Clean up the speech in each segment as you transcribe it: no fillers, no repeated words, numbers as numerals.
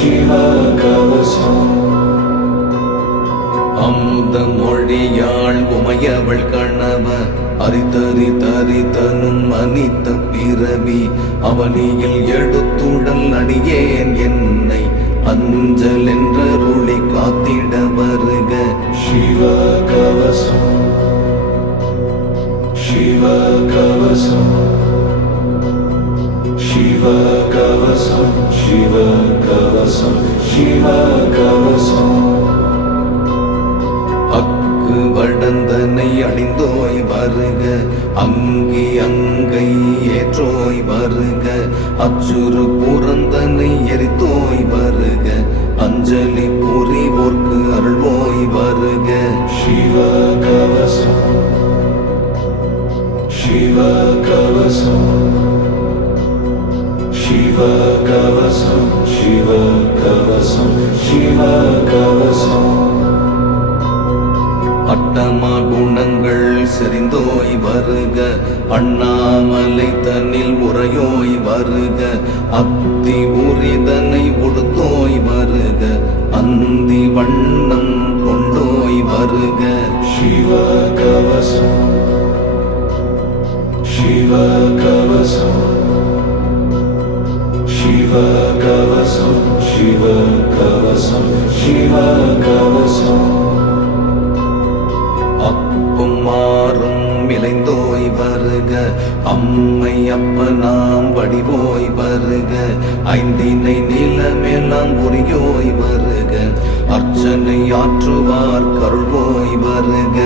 சிவகவசம். அமுத மொழியாள் உமையவள் கணவ அரிதரிதரிதனும் அனித்த பிறவி அவனியில் எடுத்துடல் அடியேன் என்னை அஞ்சல் என்றருளி காத்திட வருக. சிவகவசம் சிவகவசம் சிவகவசம் சிவகவசம் சிவகவசம். அக்கு வடந்தனை அணிந்தோய் வருக அங்கி அங்கை ஏற்றோய் வருக அச்சுறு புறந்தனை எரித்தோய் வருக அஞ்சலி புரிவோர்க்கு அருள்வோய் வருக. சிவகவசம் சிவகவசம் சிவகவசம் சிவகவசம் சிவகவசம். அட்டமா குணங்கள் செறிந்தோய் வருக அண்ணாமலை தன்னில் உரையோய் வருக அத்தி உரிதனை உடுத்தோய் வருக அந்தி வண்ணம் கொண்டோய் வருக. சிவகவசம் சிவகவசம் சிவகவசம் சிவகவசம் சிவகவசம். அப்பும் மாறும் இளைந்தோய் வருக அம்மை அப்பனாம் வடிவோய் வருக ஐந்தினை நிலமெல்லாம் உரியோய் வருக அர்ச்சனை ஆற்றுவார் கருள்வோய் வருக.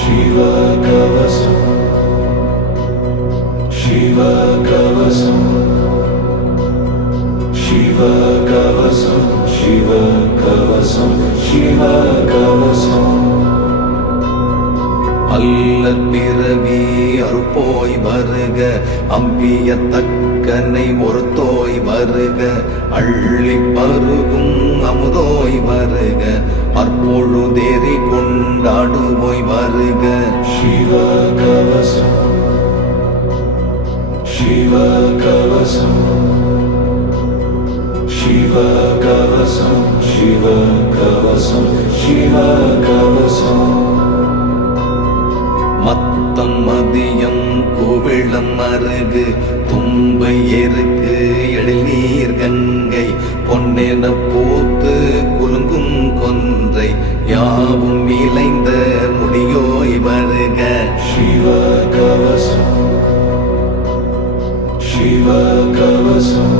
சிவகவசம் சிவகவசம் சிவகவசம் சிவகவசம் சிவகவசம். அல்லற் பிறவி அறுப்போய் வருக அம்பிய தக்கனை ஒருத்தோய் வருக அள்ளி பருகும் அமுதோய் வருக அற்பொழுதேறி கொண்டாடுவோய் வருக. சிவகவசம் சிவகவசம் சிவகவசம் சிவகவசம் சிவகவசம். மத்தம் மதியம் கோவிளம் அருகு தும்பை எருக்கு எழில் நீர் கங்கை பொன்னென போத்து குலுங்கும் கொன்றை யாவும் இளைந்த முடியோய் வருக. சிவகவசம் சிவகவசம்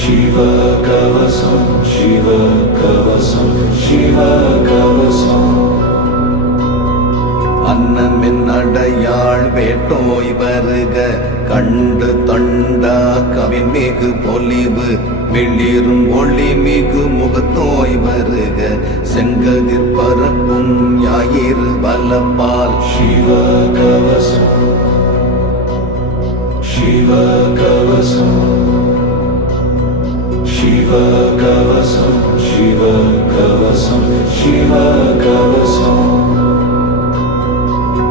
சிவகவசம் சிவகவசம் சிவகவசம். அன்னமென் அடையாள் வேட்டோய் வருக கண்டு தண்டா கவிமிகு பொலிவு மிளிரும் ஒளிமிகு முகத்தோய் வருக செங்கதிர் பரப்பும் ஞாயிறு வலப்பால். சிவகவசம் சிவகவசம் சிவகவசம் சிவகவசம் சிவகவசம்.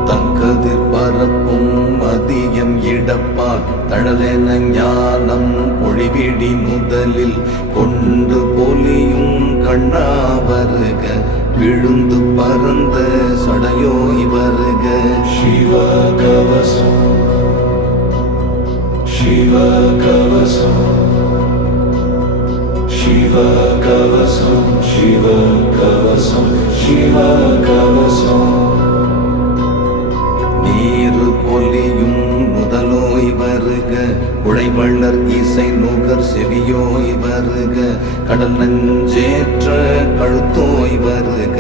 தங்கதிர் பரப்பும் மதியம் இடப்பால் தழலென ஞானம் பொழிவிடி முதலில் கொண்டு பொலியும் கண்ணா வருக விழுந்து பரந்த சடையோய் வருக. சிவகவசம் சிவகவசம் சிவகவசம் சிவகவசம் சிவகவசம். நீரு பொலியும் முதலோய் வருக குழைவள்ளர் இசை நுகர் செவியோய் வருக கடல் நஞ்சேற்ற கழுத்தோய் வருக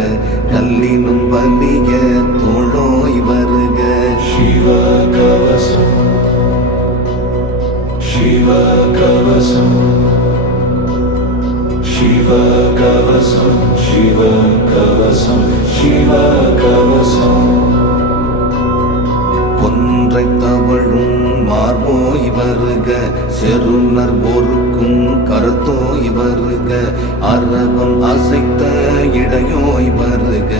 கல்லினும் வலிய தோளோய் வருக. சிவகவசம் சிவகவசம் சிவகவசம் சிவகவசம் சிவகவசம். கொன்றை தவழும் மார்போய் வருக செருணர் ஒருக்கும் கருத்தோய் வருக அரவம் அசைத்த இடையோய் வருக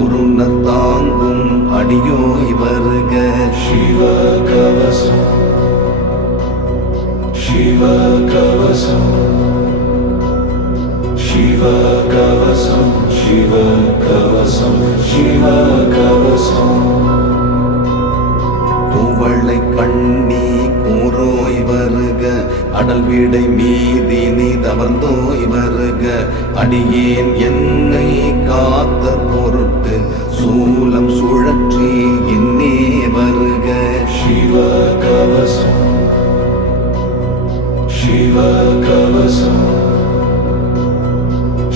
உருணர் தாங்கும் அடியோய் வருக. சிவகவசம் சிவகவசம் Shiva Kavasam Shiva Kavasam Shiva Kavasam கூவளை கண்ணி கூரோய் வருக அடல் வீடை மீதி நீ தவர்ந்தோய் வருக அடியேன் என்னை காத்த பொருட்டு சூலம் சுழற்றி இன்னே வருக Shiva Kavasam Shiva Kavasam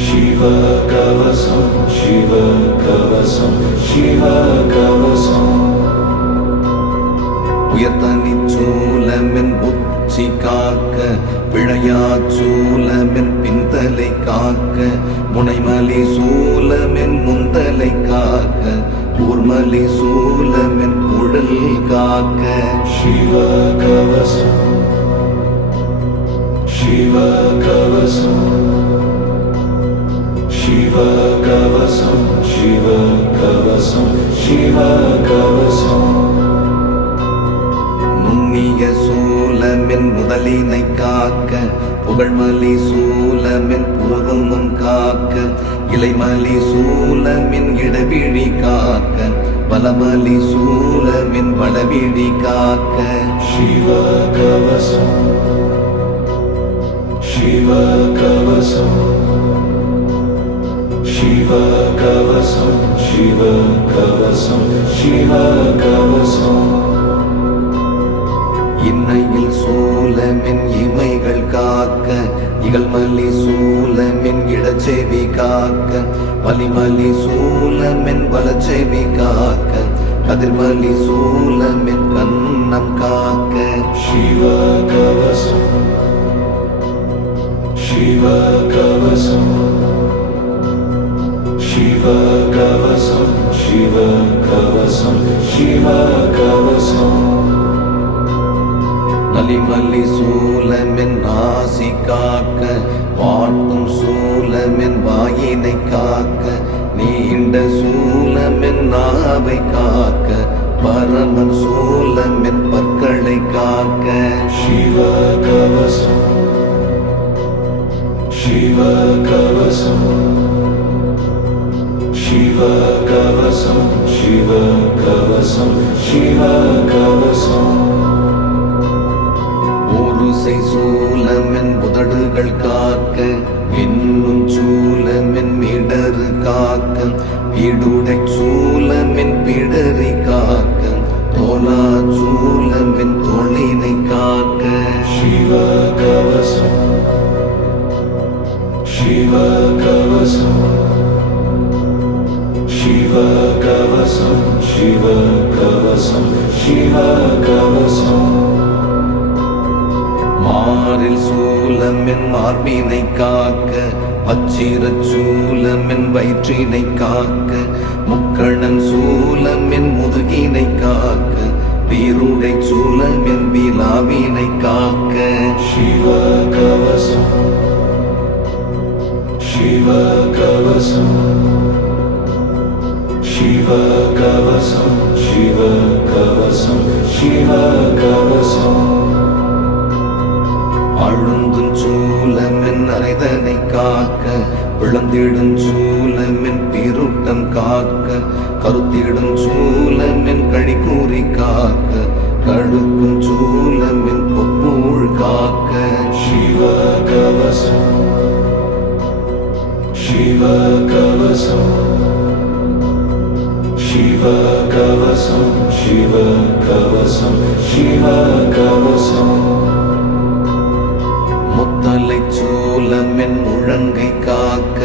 Shiva Kavasam Shiva Kavasam Shiva Kavasam உயர்த்தனி சூலமென் உச்சி காக்க விழையா சூலமென் பின்தலை காக்க முனைமலி சூலமென் முந்தலை காக்க ஊர்மலி சூலமென் குழல் காக்க Shiva Kavasam Shiva Kavasam Shiva Kavasam Shiva Kavasam Shiva Kavasam நுண்ணிய சூலமென் முதலினை காக்க புகழ்மலி சூலமென் புருவமும் காக்க இலைமலி சூலமென் இடவிழி காக்க வலமலி சூலமென் வளவிழி காக்க Shiva Kavasam Shiva Kavasam Shiva Kavasam Shiva Kavasam Shiva Kavasam இன்னையில் சூலமென் இமைகள் காக்க இகழ்மலி சூலமென் இடச்செவி காக்க வலிமலி சூலமென் வலச்செவி காக்க கதிர்மலி சூலமென் கண்ணம் காக்க Shiva Kavasam Shiva Kavasam Shiva Kavasam Shiva Kavasam Shiva Kavasam நலிமலி சூலமென் நாசி காக்க வாட்டும் சூலமென் வாயினை காக்க நீண்ட சூலமென் நாவை காக்க பரமன் சூலமென் பற்களை காக்க Shiva Kavasam Shiva Kavasam Shiva Kavasam Shiva Kavasam Shiva Kavasam ஊருசை சூலமென் உதடுகள் காக்க இன்னும் சூலமென் மிடறு காக்க வீடுடை சூலமென் பிடரி காக்க தோலா சூலமென் தோளினை காக்க Shiva Kavasam Shiva Kavasam Shiva Kavasam Shiva Kavasam Shiva Kavasam மாறில் சூலமென் மார்பினை காக்க வச்சிர சூலமென் வயிற்றினை காக்க முக்கணன் சூலமென் முதுகினை காக்க வீருடை சூலமென் விலாவினை காக்க Shiva Kavasam Shiva Kavasam Shiva Kavasam Shiva Kavasam Shiva Kavasam அழுந்தும் சூலமென் அரைதனை காக்க விளந்திடும் சூலமென் பீருட்டம் காக்க கருத்திடும் சூலமென் கழிக்கூறி காக்க கடுக்கும் சூலமென் கொப்பூழ் காக்க Shiva Kavasam Shiva Kavasam Shiva Kavasam Shiva Kavasam Shiva Kavasam முத்தலை சூலமென் முழங்கை காக்க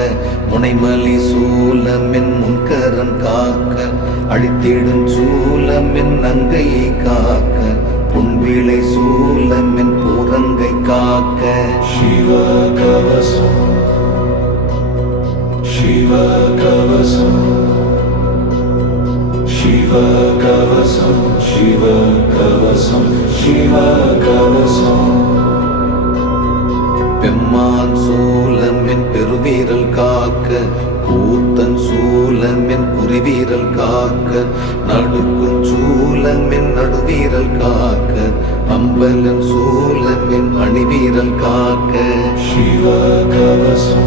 முனைமலி சூலமென் முன்கரம் காக்க அழித்திடும் சூலமென் நங்கையை காக்க புன்விளை சூலமென் புறங்கை காக்க Shiva Kavasam Shiva Kavasam Shiva Kavasam Shiva Kavasam Shiva Kavasam பெம்மான் சூலமென் பெருவீரல் காக்க கூத்தன் சூலமென் குறிவீரல் காக்க நடுக்கும் சூலமென் நடுவீரல் காக்க அம்பலன் சூலமென் அணிவீரல் காக்க Shiva Kavasam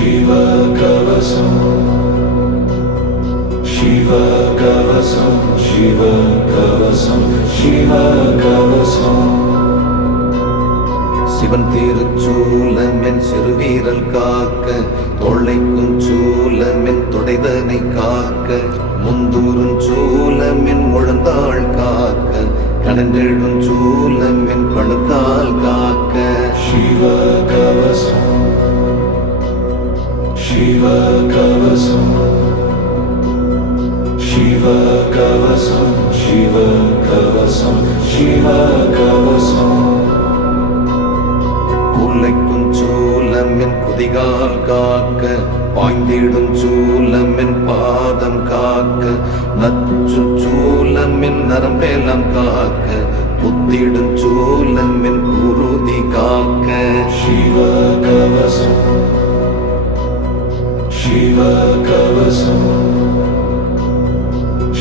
Shiva Kavasam Shiva Kavasam Shiva Kavasam Shiva Kavasam Sivan திருச்சூலமென் சிறுவீரல் காக்க தொலைக்கும் சூலமென் தொடைதனை காக்க முந்தூரும் சூலமென் முழந்தாள் காக்க கடந்தெழும் சூலமென் கணுக்கால் காக்க Shiva Kavasam Shiva Kavasam Shiva Kavasam Shiva Kavasam Shiva Kavasam குலைக்கும் சூலமென் குதிகால் காக்க பாய்ந்திடும் சூலமென் பாதம் காக்க நச்சு சூலமென் நரம்பேலம் காக்க புத்திடும் சூலமென் குருதி காக்க Shiva Kavasam Shiva Kavasam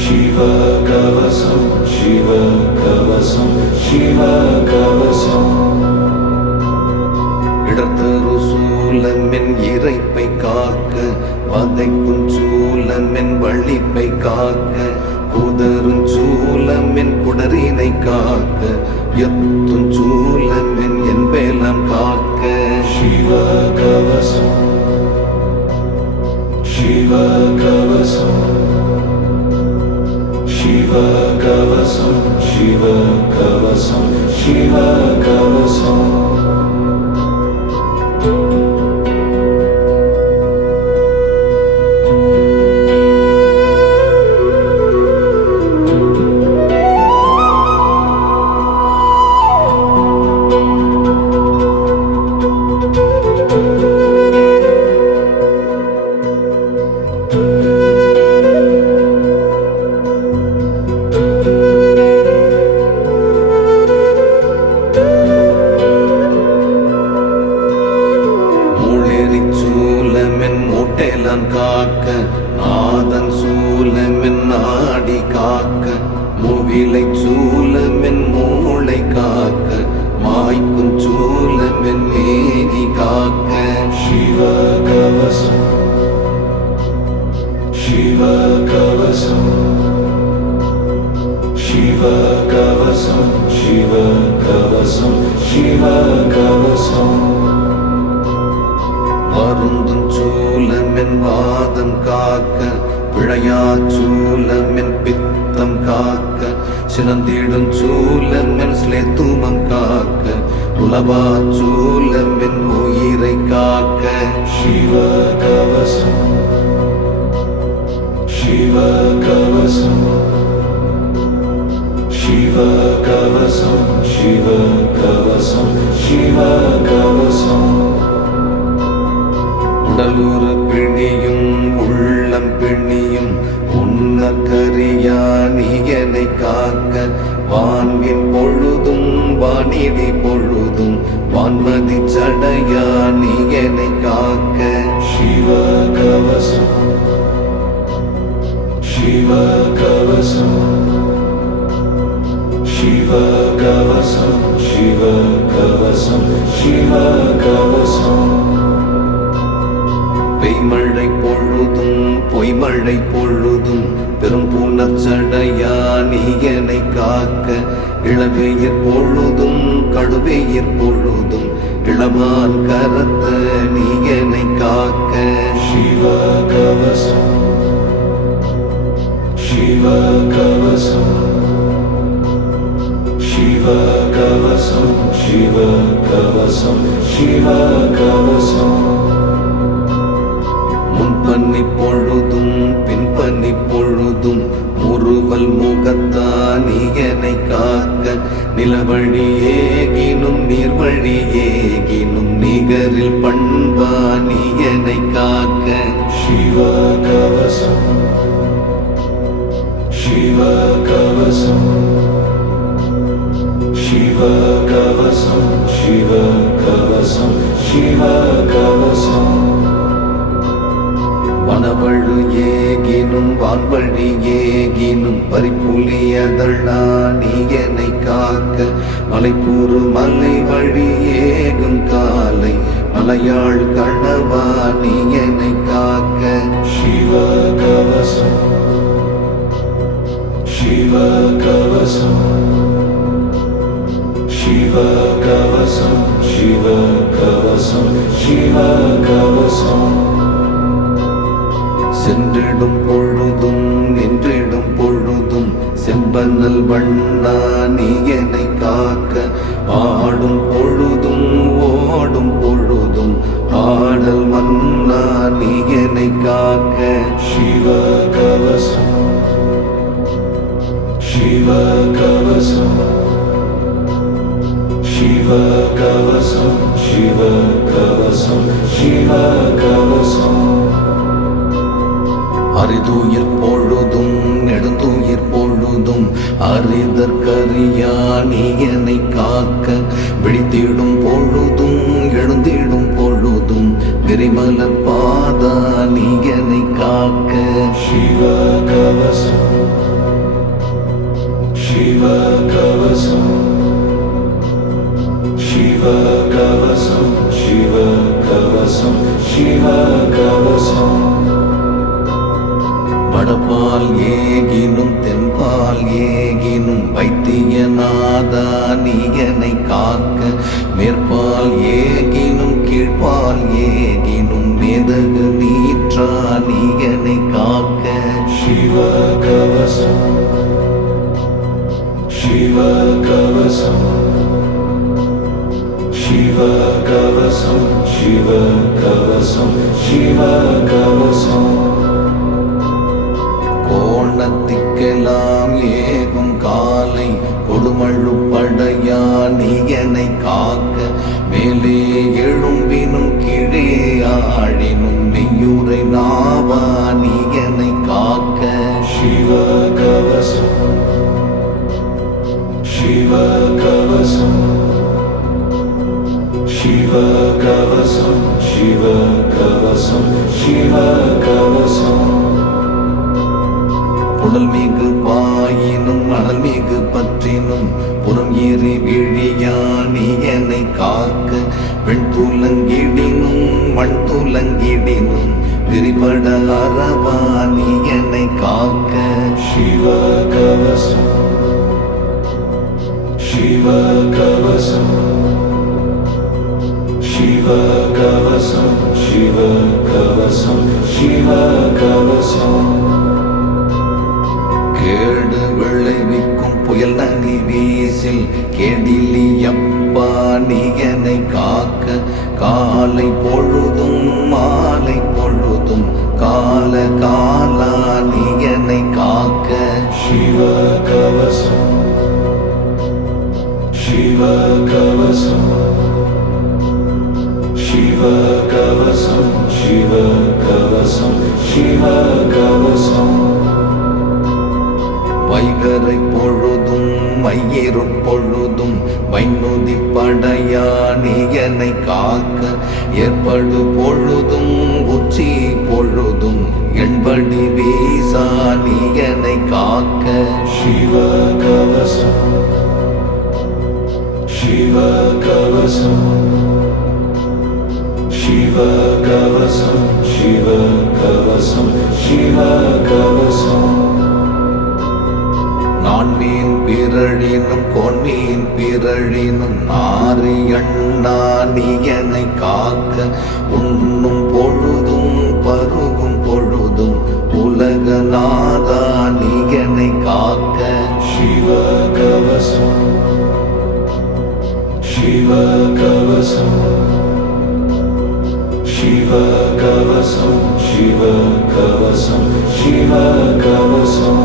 Shiva Kavasam Shiva Kavasam Shiva Kavasam இடத்தரு சூலமென் இறைப்பை காக்க வதைக்கும் சூலமென் வழிப்பை காக்க புதரும் சூலமென் குடரினை காக்க எத்தும் சூலமென் என்பேலம் காக்க Shiva Kavasam Shiva Kavasam Shiva Kavasam Shiva Kavasam Shiva Kavasam காக்க நாதன் சூலமென் நாடி காக்க மூவிலை சூலமென் மூளை காக்க மாய்க்கும் சூலமென் மேனி காக்க Shiva Kavasam Shiva Kavasam Shiva Kavasam Shiva Kavasam Shiva Kavasam வருந்தும் சூலமென் வாதம் காக்க பிழையா சூலமென் பித்தம் காக்க சினந்திடும் சூலமென் ஸ்லேத்துமம் காக்க உலவா சூலமென் உயிரை காக்க Shiva Kavasam Shiva Kavasam Shiva Kavasam Shiva Kavasam Shiva Kavasam உடலுறு பிணியும் உள்ளம் பிணியும் உன்னக்கரியா நீயனை காக்க வான்மின் பொழுதும் வானிடி பொழுதும் வான்மதி சடையா நீயனை காக்க Shiva Kavasam Shiva Kavasam Shiva Kavasam Shiva Kavasam Shiva Kavasam பெய்மழை பொழுதும் பொய்மழை பொழுதும் பெரும் பூனச்சடையா நீயனை காக்க இளவெயிற் பொழுதும் கடுவெயிற் பொழுதும் இளமான் கரத்த நீயனை காக்க Shiva Kavasam Shiva Kavasam Shiva Kavasam Shiva Kavasam Shiva Kavasam முன்பன்னி பொழுதும் பின்பன்னி பொழுதும் முறுவல் முகத்தான் நீயனை காக்க நிலவழி ஏகினும் நீர்வழி ஏகினும் நிகரில் பண்பா நீயனை காக்க Shiva Kavasam Shiva Kavasam Shiva Kavasam Shiva Kavasam Shiva Kavasam வனவழு ஏகினும் வான்வழி ஏகினும் பறிப்புலியதழா நீயனை காக்க மலைப்பூறு மலை வழி ஏகும் காலை மலையாள் கணவா நீ என்னை காக்க Shiva Kavasam Shiva Kavasam Shiva Kavasam Shiva Kavasam Shiva Kavasam சென்றிடும் பொழுதும் நின்றிடும் பொழுதும் செம்பனல் வண்ணா நீ என்னை காக்க ஆடும் பொழுதும் ஓடும் பொழுதும் ஆடல் மன்னா நீ என்னை காக்க Shiva Kavasam Shiva Kavasam Shiva Kavasam Shiva Kavasam Shiva Kavasam அரிதுயிர் பொழுதும் நெடுந்துயிர் பொழுதும் அரிதற்கரியா நீ என்னை காக்க விழித்திடும் பொழுதும் எழுந்திடும் பொழுதும் விரிமலர் பாதா நீ என்னை காக்க Shiva Kavasam Shiva Kavasam Shiva Kavasam Shiva Kavasam Shiva Kavasam வடபால் ஏகினும் தென்பால் ஏகினும் வைத்தியநாதா நீ என்னை காக்க மேற்பால் ஏகினும் கீழ்பால் ஏகினும் மேதகு நீற்றா நீ என்னை காக்க Shiva Kavasam Shiva Kavasam Shiva Kavasam Shiva Kavasam Shiva Kavasam கோணத்திற்கெல்லாம் ஏகும் காலை கொடுமழுப்படையா நீ என்னை காக்க மேலே எழும்பினும் கீழே ஆழினும் மெய்யுரை நாவா நீ என்னை காக்க Shiva Kavasam Shiva Kavasam Shiva Kavasam Shiva Kavasam Shiva Kavasam புடல் மிகு பாயினும் அனல் மிகு பற்றினும் புறம் ஏறி விழியா நீ என்னை காக்க பெண் துலங்கிடினும் மண் துலங்கிடினும் விரிபட அரவா நீ என்னை காக்க Shiva Kavasam Shiva Kavasam Shiva Kavasam Shiva Kavasam Shiva Kavasam கேடு விளைவிக்கும் புயல் நனி வீசில் கேடிலியப்பா நீ என்னை காக்க காலை பொழுதும் மாலை பொழுதும் கால காலா நீ என்னை காக்க Shiva Kavasam Shiva Kavasam Shiva Kavasam Shiva Kavasam Shiva Kavasam வைகரை பொழுதும் மையிருட் பொழுதும் வைநுதி படையா நீ என்னை காக்க ஏற்படு பொழுதும் உச்சி பொழுதும் என்படி வீசா நீ என்னை காக்க Shiva Kavasam Shiva Kavasam Shiva Kavasam Shiva Kavasam Shiva Kavasam நான் மீன் பிறழினும் கொன்மீன் பிறழினும் நாரி அண்ணா நீ என்னை காக்க உண்ணும் பொழுதும் பருகும் பொழுதும் உலகநாதா நீ என்னை காக்க Shiva Kavasam Shiva Kavasam Shiva Kavasam Shiva Kavasam Shiva Kavasam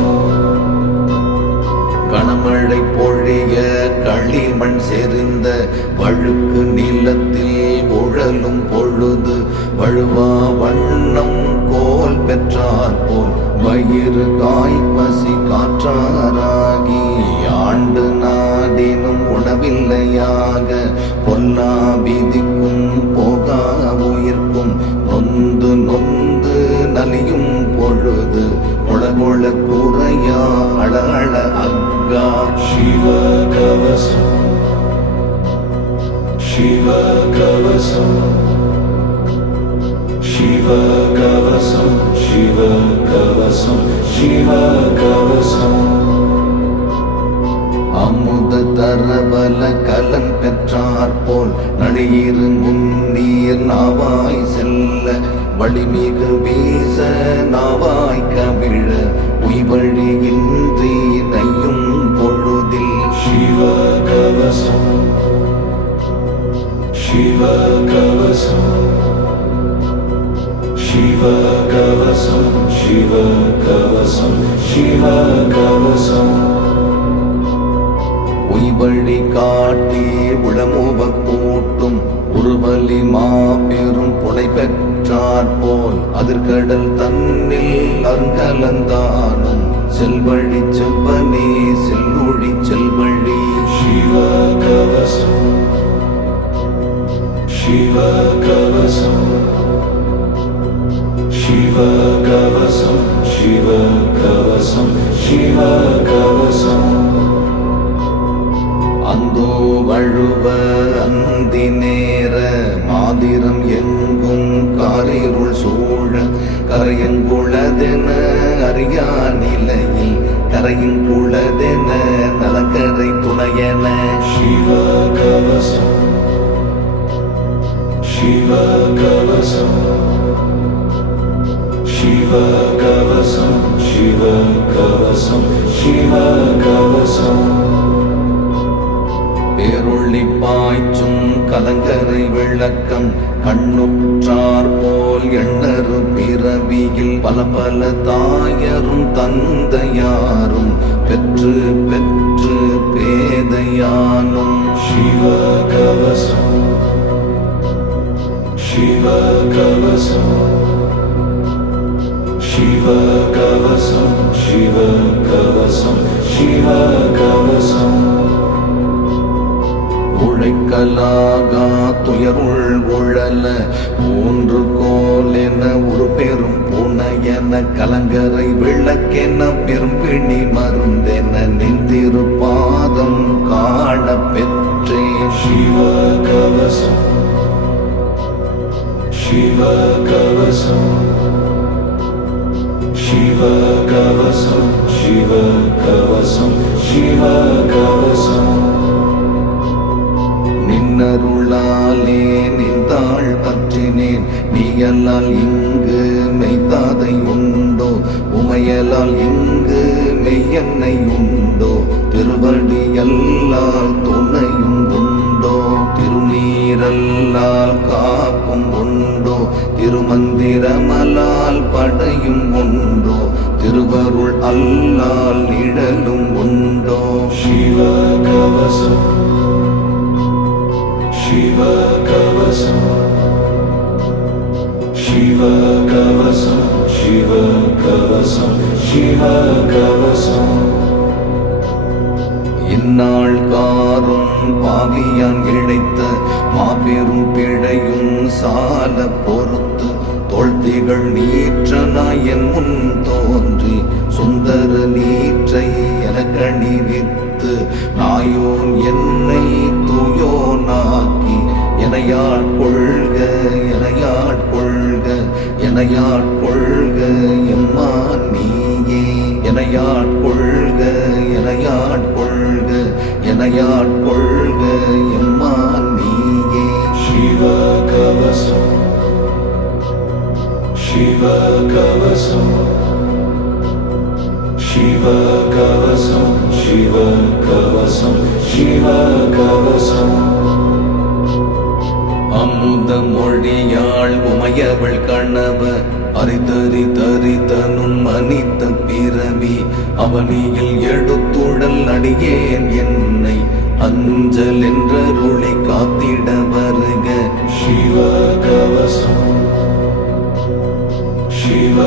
கனமழை பொழிய களிமண் செறிந்த வழுக்கு நிலத்தில் உழலும் பொழுது வழுவா வண்ணம் கோல் பெற்றார் போல் வயிறு காய்பசி காற்றாராகி ஆண்டு நாடினும் உணவில்லையாக பொல்லா விதிக்கும் போகா உயிர்க்கும் நொந்து நொந்து நலியும் பொழுது கொளகொள குறையா அழ அழ அக்கா Shiva Kavasam Shiva Kavasam Shiv कवसम् அமுத தரபல கலன் பெற்றார் போல் நடியிரு முன்னீர் நாவாய் செல்ல வழிமிகு வீச நாவாய் கவிழ உய்வழியின்றி நையும் பொழுதில் शिव कवसम् शिव कवसम् शिव कवसम् शिव कवसम् शिव कवसम् உய்வழி காட்டி உளமுவ கூட்டும் உருவலி மாபெரும் புனை பெற்றார் போல் அதிர்கடல் தன்னில் அருங்கலந்தானும் செல்வழி செவ்வனே செல்வொழி செல்வழி शिव कवसम् शिव कवसम् शिव कवसम् शिव कवसम् शिव कवसम् அந்தோ வழுவ அந்தி நேர மாதிரம் எங்கும் காரிருள் சூழ கரையங்குளதென அறியா நிலையில் கரையங்குளதென நலக்கரை துணையன शिव कवसम् शिव कवसम् शिव कवसम् शिव कवसम् शिव कवसम् பேருள்ளி பாய்ச்சும் கலங்கரை விளக்கம் கண்ணுற்றார் போல் எண்ணறு பிறவியில் பல பல தாயரும் தந்தையாரும் பெற்று பெற்று பேதையானும் शिव कवसम् शिव कवसम् शिव कवसम् शिव कवसम् शिव कवसम् உழைக்கலாகா துயருள் உழல மூன்று கோலென ஒரு பெரும் புனையென கலங்கரை விளக்கென பெரும்பிணி மருந்தென நின்றிருப்பாதம் காண பெற்றேன் शिव कवसम् शिव कवसम् शिव कवसम् शिव कवसम् शिव कवसम् நின்னருளாலே நின்றாள் பற்றினேன் நீயலால் இங்கு மெய்தாதை உண்டோ உமையலால் இங்கு மெய்யன்னை உண்டோ திருவடியல்லால் துணையும் உண்டோ திருநீரல்லால் காப்பும் உண்டோ திருமந்திரமலால் படையும் உண்டோ திருவருள் அல்லால் நிழலும் உண்டோ शिव कवसम् शिव कवसम् शिव कवसम् शिव कवसम् शिव कवसम् இந்நாள் காரும் பாவியான் இழைத்த மாபெரும் பிழையும் சால பொறுத்து தோழ்த்திகள் நீற்றனாய் என் முன் தோன்றி சுந்தர நீற்றை எனக்கணிவித்து நாயோன் என்னை தூயோனாக்கி எனையாட்கொள்க எனையாட்கொள்க எனையாட்கொள்க எம்மான் நீயே எனையாட்கொள்க எனையாட்கொள்க எனையாட்கொள்க எம்மான் நீயே शिव कवसम् शिव कवसम् शिव कवसम् शिव कवसम् शिव कवसम् அமுத மொழியாள் உமையவள் கணவ அரிதறி தரிதனும் மனித பிறவி அவனியில் எடுத்துடல் அடியேன் என்னை அஞ்சல் என்றருளி காத்திட வருக शिव कवसम् शिव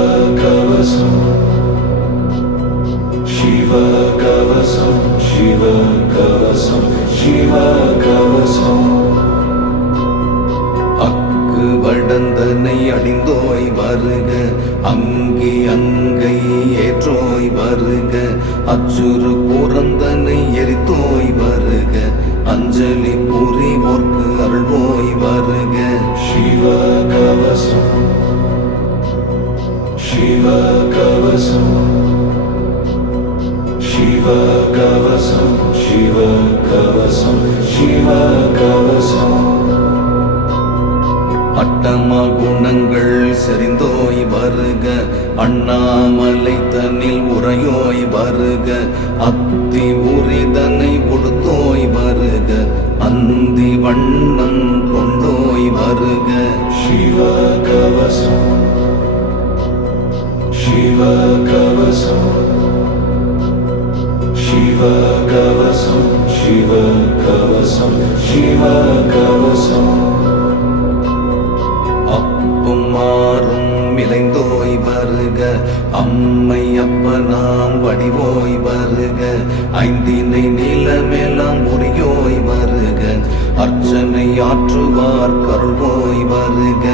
कवसम् शिव कवसम् शिव कवसम् शिव कवसम् அக்கு வடந்தனை அணிந்தோய் வருக அங்கி அங்கை ஏற்றோய் வருக அச்சுறு புறந்தனை எரித்தோய் வருக அஞ்சலி புரிவோர்க்கு அருள்வோய் வருக Shiv कवसम् Shiv कवसम् Shivakavasam Shivakavasam Shivakavasam அட்டமா குணங்கள் செறிந்தோய் வருக, அண்ணாமலை தன்னில் உரையோய் வருக, அத்தி உரிதனை உடுத்தோய் வருக, அந்தி வண்ணம் கொண்டோய் வருக. Shivakavasam Shivakavasam Shivakavasam Shivakavasam Shivakavasam அப்பும் மாறும் இளைந்தோய் வருக, அம்மை அப்பனாம் வடிவோய் வருக, ஐந்தினை நிலமெல்லாம் உரியோய் வருக, அர்ச்சனை ஆற்றுவார் கருள்வோய் வருக.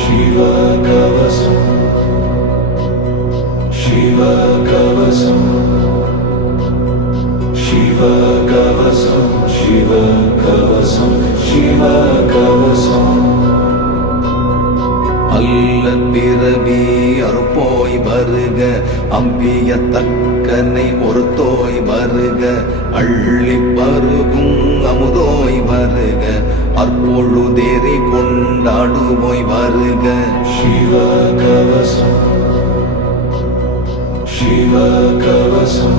Shivakavasam Shivakavasam Shivakavasam Shivakavasam Shivakavasam அல்ல பிறவி அறுப்போய் வருக, அம்பிய தக்கனை ஒருத்தோய் வருக, அள்ளி பருகும் அமுதோய் வருக, அற்பொழுதேறி கொண்டாடுவோய் வருக. Shivakavasam Shivakavasam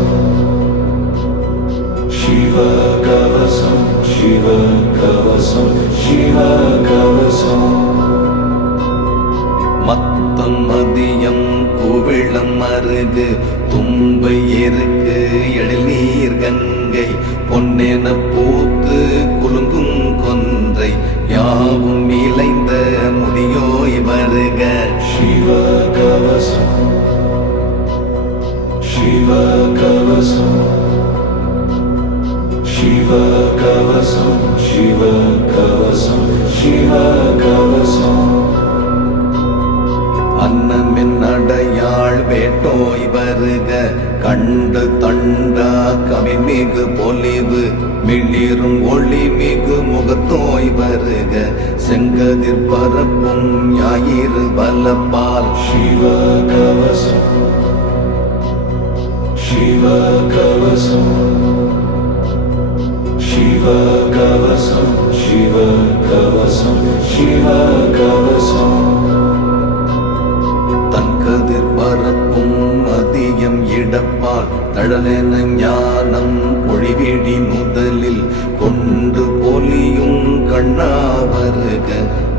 Shivakavasam Shivakavasam Shivakavasam மத்தம் மதியம் கோவிளம் அருகு, தும்பை எருக்கு எழில் நீர் கங்கை, பொன்னென பூத்து குலுங்கும் கொன்றை, யாவும் இளைந்த முடியோய் வருக. Shivakavasam Shivakavasam Shivakavasam Shivakavasam Shivakavasam அன்னமென் அடையாள் வேட்டோய் வருக, கண்டு தண்டா கவிமிகு பொலிவு, மிளிரும் ஒளி மிகு முகத்தோய் வருக, செங்கதிர் பரப்பும் ஞாயிறு வலப்பால். Shivakavasam Shivakavasam Shivakavasam Shivakavasam Shivakavasam தன்கதிர் பரப்பும் மதியம் இடப்பால், தழலென ஞானம் பொழிவிடி முதலில் கொண்டு பொலியும் கண்ணா வருக,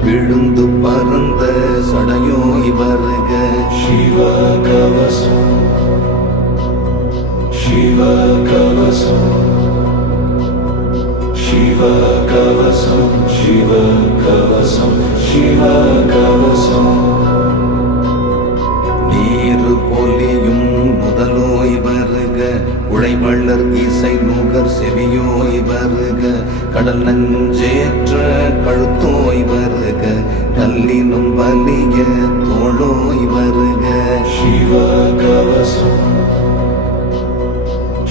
விழுந்து பறந்த சடையோய் வருக. Shivakavasam Shivakavasam Shivakavasam Shivakavasam Shivakavasam நீரு பொலியும் முதலோய் வருக, உழைவள்ளர் இசை நுகர் செவியோய் வருக, கடல் நஞ்சேற்ற கழுத்தோய் வருக, கல்லினும் வலிய தோளோய் வருக. Shivakavasam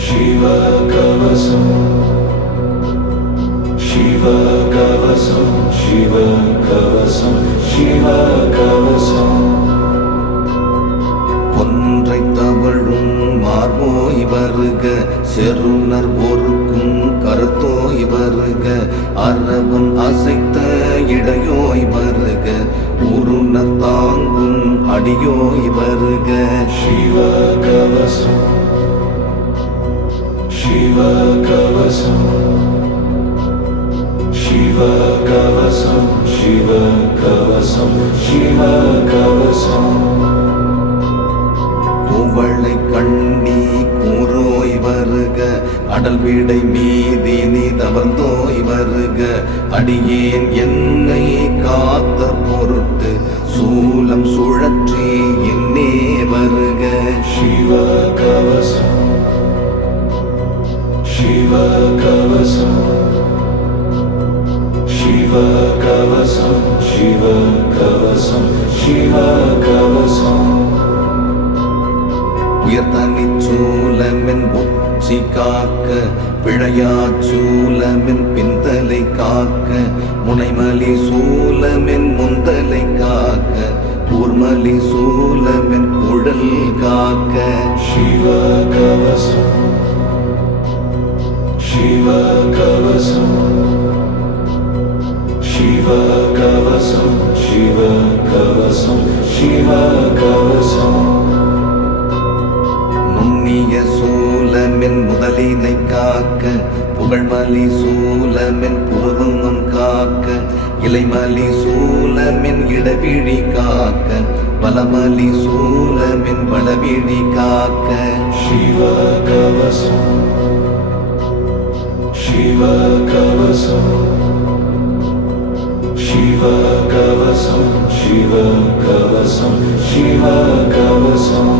Shivakavasam Shivakavasam Shivakavasam Shivakavasam ஒன்றை தவழும் மார்போய் வருக, செருணர் ஒருக்கும் கருத்தோய் வருக, அரவம் அசைத்த இடையோய் வருக, உருணர் தாங்கும் அடியோய் வருக. Shivakavasam Shivakavasam Shivakavasam Shivakavasam Shivakavasam குவளை கண்ணி கூரோய் வருக, அடல் வீடை மீதி நீ தவர்ந்தோய் வருக, அடியேன் என்னை காத்த பொருட்டு சூலம் சுழற்றி என்னே வருக. Shivakavasam Shivakavasam Shivakavasam Shivakavasam Shivakavasam உயர்தனி சூலமென் உச்சி காக்க, பிழையா சூலமென் பிந்தலை காக்க, முனைமலி சூலமென் முந்தலை காக்க, கூர்மலி சூலமென் குழல் காக்க. Shivakavasam Shivakavasam Shivakavasam Shivakavasam நுண்ணிய சூலமின் முதலினை காக்க புகழ்மலி சூலமின் புருவமும் காக்க இலைமலி சூலமின் இடவிழி காக்க வலமலி சூலமின் வடவிழி காக்க Shivakavasam Shivakavasam Shivakavasam Shivakavasam Shivakavasam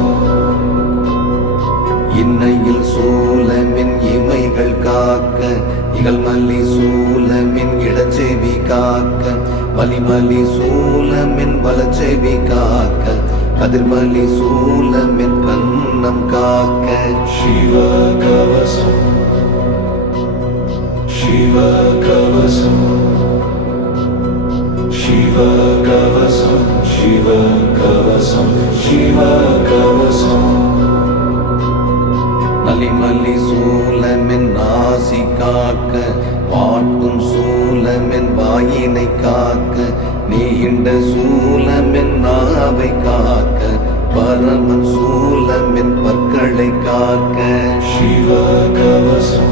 இன்னையில் சூலமின் இமைகள் காக்க இகழ்மலி சூலமின் இடச்செவி காக்க வலிமலி சூலமின் வலச்செவி காக்க கதிர்மலி சூலமின் கன்னம் காக்க Shivakavasam Shivakavasam Shivakavasam Shivakavasam Shivakavasam நலிமலி சூலமின் நாசி காக்க வாட்டும் சூலமின் வாயினை காக்க நீண்ட சூலமின் நாவை காக்க பரமன் சூலமின் பற்களை காக்க Shivakavasam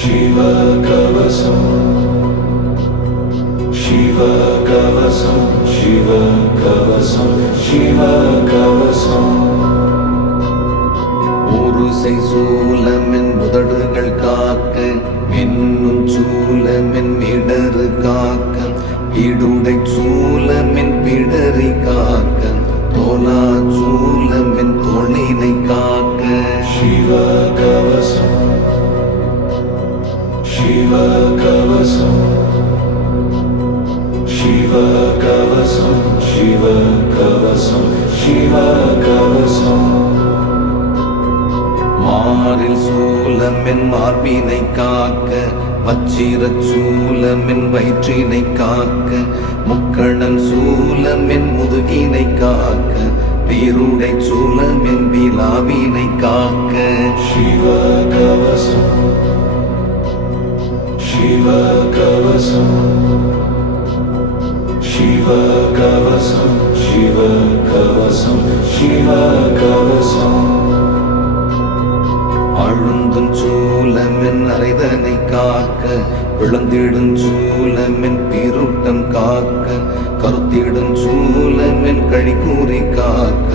Shivakavasam Shivakavasam Shivakavasam Shivakavasam ஊருசை சூலமின் உதடுகள் காக்க மின்னும் சூலமின் இடறு காக்க இடுடை சூலமின் பிடரி காக்க தோலா சூலமின் தோளினை காக்க Shivakavasam Shivakavasam Shivakavasam Shivakavasam Shivakavasam மாரில் சூலமின் மார்பினை காக்க வச்சிர சூலமின் வயிற்றினை காக்க முக்கணன் சூலமின் முதுகினை காக்க வீருடை சூலமின் விலாவினை காக்க Shivakavasam Shivakavasam Shivakavasam Shivakavasam Shivakavasam அழுந்தும் சூலமின் அரைதனை காக்க விளந்திடும் சூலமின் பீருட்டம் காக்க கருத்திடும் சூலமின் கழிக்கூறி காக்க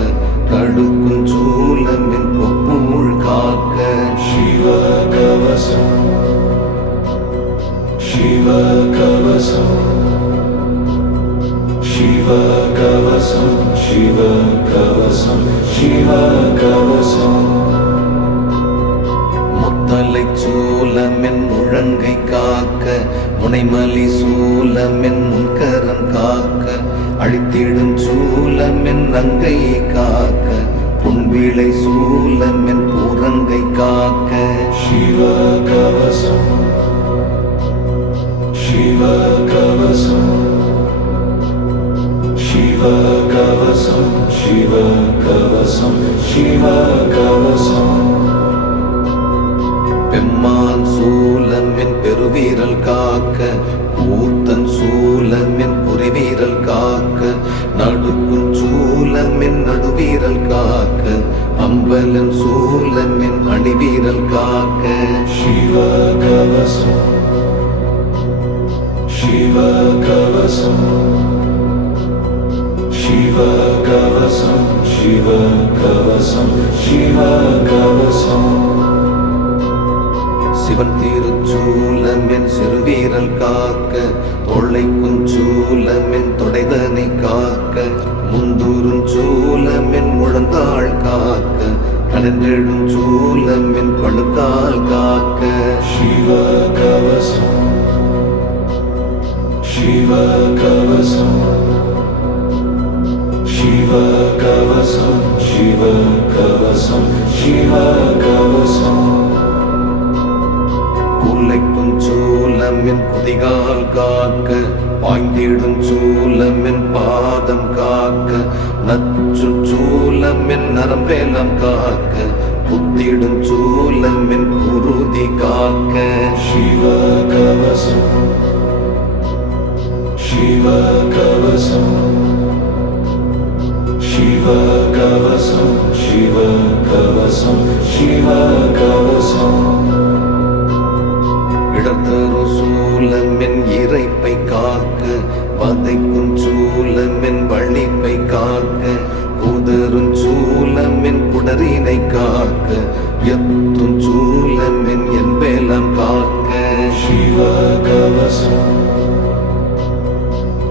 கடுக்கும் சூலமின் கொப்பூழ் காக்க Shivakavasam Shivakavasam Shivakavasam Shivakavasam Shivakavasam முத்தலை சூலமின் முழங்கை காக்க முனைமலி சூலமின் முன்கரம் காக்க அழித்திடும் சூலமின் நங்கை காக்க புன்விளை சூலமின் புறங்கை காக்க Shivakavasam Shivakavasam Shivakavasam Shivakavasam Shivakavasam பெம்மான் சூலமின் பெருவீரல் காக்க கூத்தன் சூலமின் புரிவீரல் காக்க நடுக்கும் சூலமின் நடுவீரல் காக்க அம்பலன் சூலமின் அணிவீரல் காக்க Shivakavasam Shivakavasam Shivakavasam Shivakavasam Shivakavasam Sivan திருச்சூலமின் சிறுவீரல் காக்க தொல்லைக்கும் சூலமின் தொடைதனை காக்க முந்துரும் சூலமின் முழந்தாள் காக்க கனன்றெழும் சூலமின் கழுத்தால் காக்க Shivakavasam Shivakavasam Shivakavasam Shivakavasam Shivakavasam குலைக்கும் சூலமின் குதிகால் காக்க பாய்ந்திடும் சூலமின் பாதம் காக்க நச்சு சூலமின் நரம்பேலம் காக்க புத்திடும் சூலமின் குருதி காக்க Shivakavasam Shiva Kavasam Shiva Kavasam Shiva Kavasam Shiva Kavasam இடத்தரு சூலமென் இறைப்பை காக்க பதைக்கும் சூலமென் வழிப்பை காக்க புதரும் சூலமென் குடரினை காக்க எத்தும் சூலமென் என்பெல்லாம் காக்க Shiva Kavasam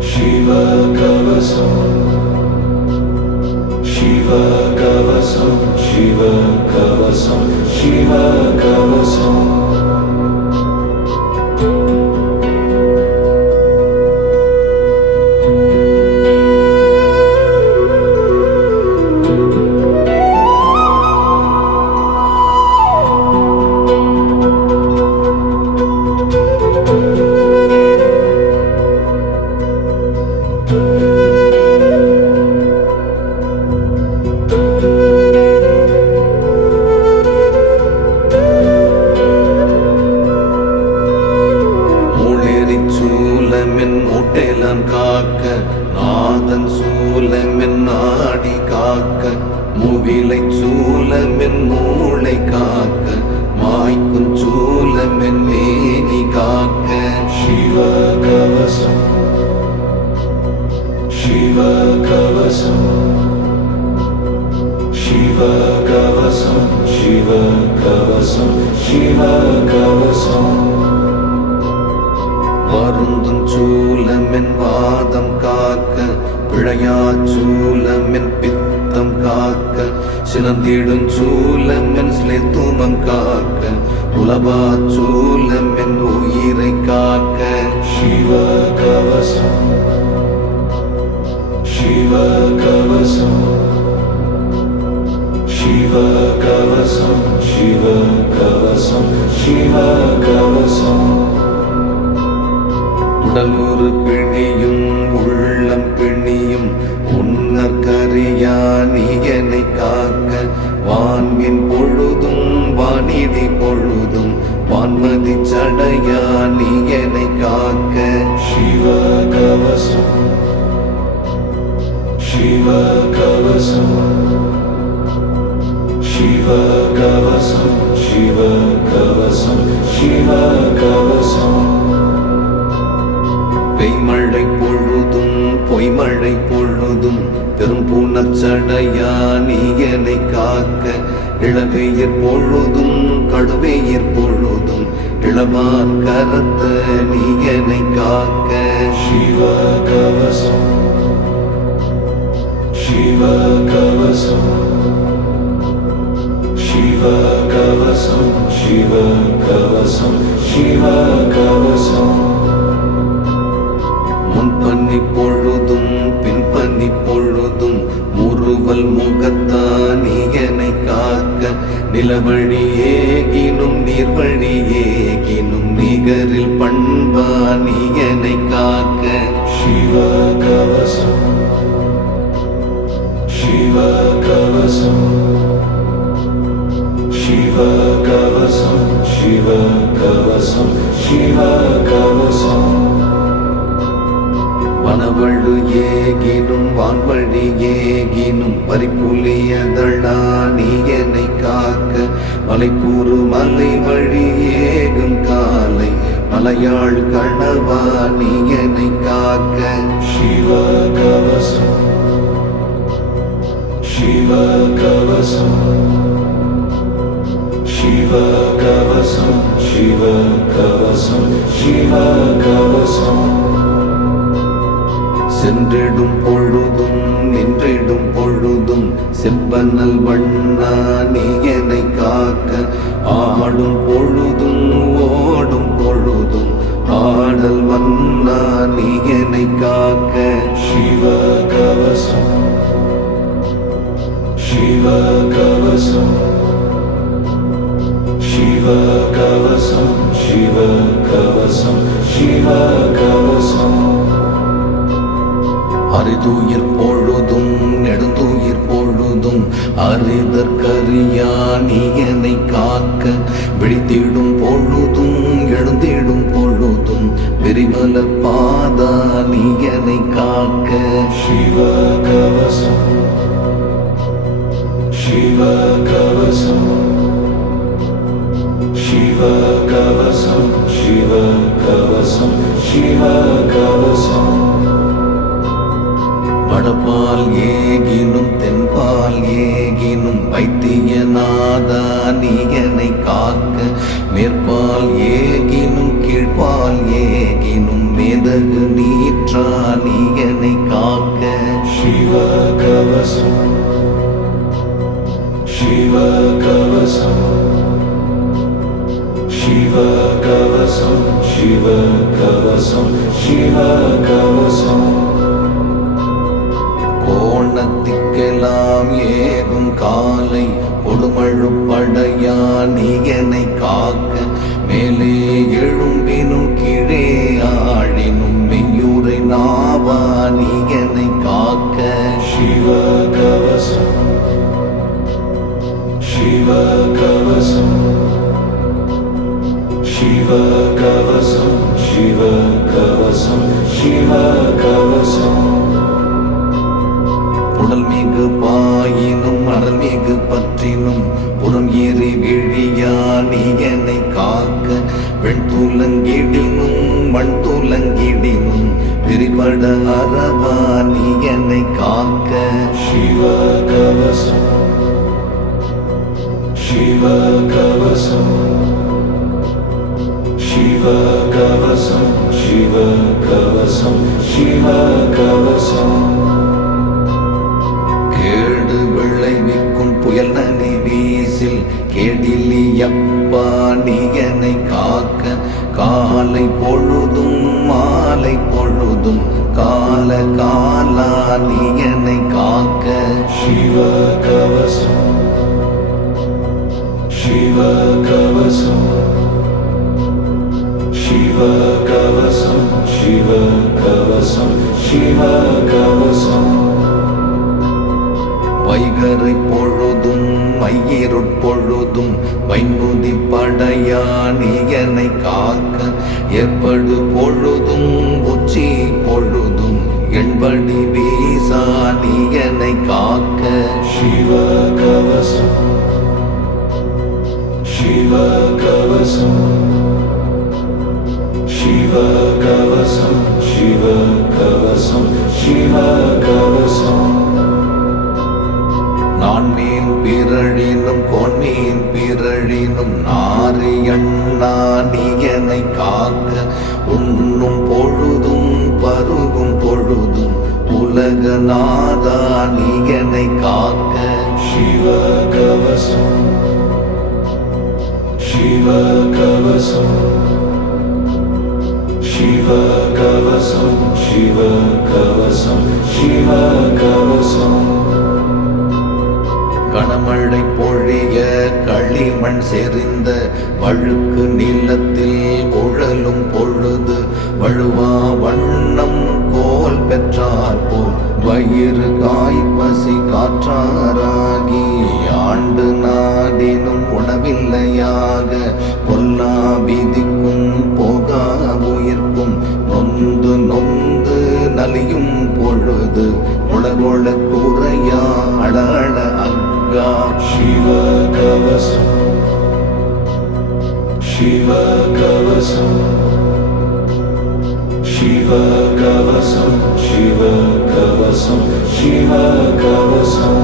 Shiva Kavasam Shiva Kavasam Shiva Kavasam Shiva Kavasam சூலமென் மூட்டையெல்லாம் காக்க நாதன் சூலமென் நாடி காக்க மூவிலை சூலமென் மூளை காக்க மாய்க்கும் சூலமென் மேனி காக்க Shiva Kavasam Shiva Kavasam Shiva Kavasam Shiva Kavasam Shiva Kavasam வருந்தும் சூலமென் வாதம் காக்க பிழையா சூலமென் பித்தம் காக்க சினந்திடும் சூலமென் ஸ்லேத்துமம் காக்க உலபா சூலமென் உயிரை காக்க Shiva Kavasam Shiva Kavasam Shiva Kavasam Shiva Kavasam Shiva Kavasam உடலூறு பிணியும் உள்ளம் பிணியும் உன்னற்கரியா நீயனை காக்க வான்மின் பொழுதும் வானிடி பொழுதும் வான்மதி சடையா நீயனை காக்க Shiva Kavasam Shiva Kavasam Shiva Kavasam Shiva Kavasam Shiva Kavasam பெய்மழை பொழுதும் பொய்மழை பொழுதும் பெரும் பூனச்சடையா நீயனை காக்க இளவெயிற் பொழுதும் கடுவெயிற் பொழுதும் இளமான் கரத்த நீயனை காக்க Shiva Kavasam Shiva Kavasam Shiva Kavasam Shiva Kavasam Shiva Kavasam முன்பன்னி பொழுதும் பின்பன்னி பொழுதும் முறுவல் முகத்தான் நீயனை காக்க நிலவழி ஏகினும் நீர்வழி ஏகினும் நிகரில் பண்பா நீயனை காக்க Shiva Kavasam Shiva Kavasam Shiva Kavasam Shiva Kavasam Shiva Kavasam வனவழு ஏகினும் வான்வழி ஏகினும் பறிப்புலியதழா நீயனை காக்க மலைக்கூறு மலை வழி ஏகும் காலை மலையாள் கணவா நீயனை காக்க Shiva Kavasam Shiva Kavasam Shiva Kavasam Shiva Kavasam Shiva Kavasam சென்றிடும் பொழுதும் நின்றிடும் பொழுதும் செப்பனல் வண்ணா நீயனை காக்க ஆடும் பொழுதும் ஓடும் பொழுதும் ஆடல் வண்ணா நீயனை காக்க Shiva Kavasam Shiva Kavasam Shiva Kavasam Shiva Kavasam Shiva Kavasam அரிதுயிர் பொழுதும் நெடுந்துயிர் பொழுதும் பொழுதும் அறிதற்கரியா நீ என்னை காக்க விழித்திடும் பொழுதும் எழுந்திடும் பொழுதும் விரிமலர் பாதா நீ என்னை காக்க Shiva Kavasam Shiva Kavasam Shiva Kavasam Shiva Kavasam Shiva Kavasam வடபால் ஏகினும் தென்பால் ஏகினும் வைத்தியநாதா நீ என்னை காக்க மேற்பால் ஏகினும் கீழ்பால் ஏகினும் மேதகு நீற்றா நீ என்னை காக்க Shiva Kavasam Shiva Kavasam Shiva Kavasam Shiva Kavasam Shiva Kavasam கோணத்திற்கெல்லாம் ஏகும் காலை கொடுமழுப்படையா நீ என்னை காக்க மேலே எழும்பினும் கீழே ஆழினும் மெய்யுரை நாவா நீ என்னை காக்க Shiva Kavasam Shiva Kavasam Shiva Kavasam Shiva Kavasam Shiva Kavasam உடல் மிகு பாயினும் அடல் மிகு பற்றினும் புறம் ஏறி விழியா நீ என்னை காக்க வெண் தூலங்கிடினும் மண் தூலங்கிடினும் விரிபட அரவா நீ என்னை காக்க Shiva Kavasam Shiva Kavasam Shiva Kavasam Shiva Kavasam Shiva Kavasam கேடு விளைவிக்கும் புயல் நனி வீசில் கேடிலியப்பா நீ என்னை காக்க காலை பொழுதும் மாலை பொழுதும் கால காலா நீ என்னை காக்க Shiva Kavasam Shiva Kavasam Shiva Kavasam Shiva Kavasam Shiva Kavasam வைகரை பொழுதும் மையிருட்பொழுதும் வைமுதி படையா நீ என்னை காக்க ஏற்படு பொழுதும் உச்சி பொழுதும் என்படி வீசா நீ என்னை காக்க Shiva Kavasam Shiva Kavasam Shiva Kavasam Shiva Kavasam Shiva Kavasam நான் மீன் பிறழினும் பொன்மீன் பிறழினும் நாரியண்ணா நீ என்னை காக்க உண்ணும் பொழுதும் பருகும் பொழுதும் உலகநாதா நீ என்னை காக்க Shiva Kavasam Shiva Kavasam Shiva Kavasam Shiva Kavasam Shiva Kavasam கணமழை பொழிய களிமண் செறிந்த வழுக்கு நிலத்தில் உழலும் பொழுது வழுவா வண்ணம் கோல் பெற்றார் போல் வயிறு காய்பசி காற்றாராகி ஆண்டு நாடினும் உணவில்லையாக பொல்லா விதிக்கும் போகா உயிர்க்கும் நொந்து நொந்து நலியும் பொழுது உலகொள குறையா அழ அக்கா Shiva Kavasam Shiva Kavasam Shiva Kavasam Shiva Kavasam Shiva Kavasam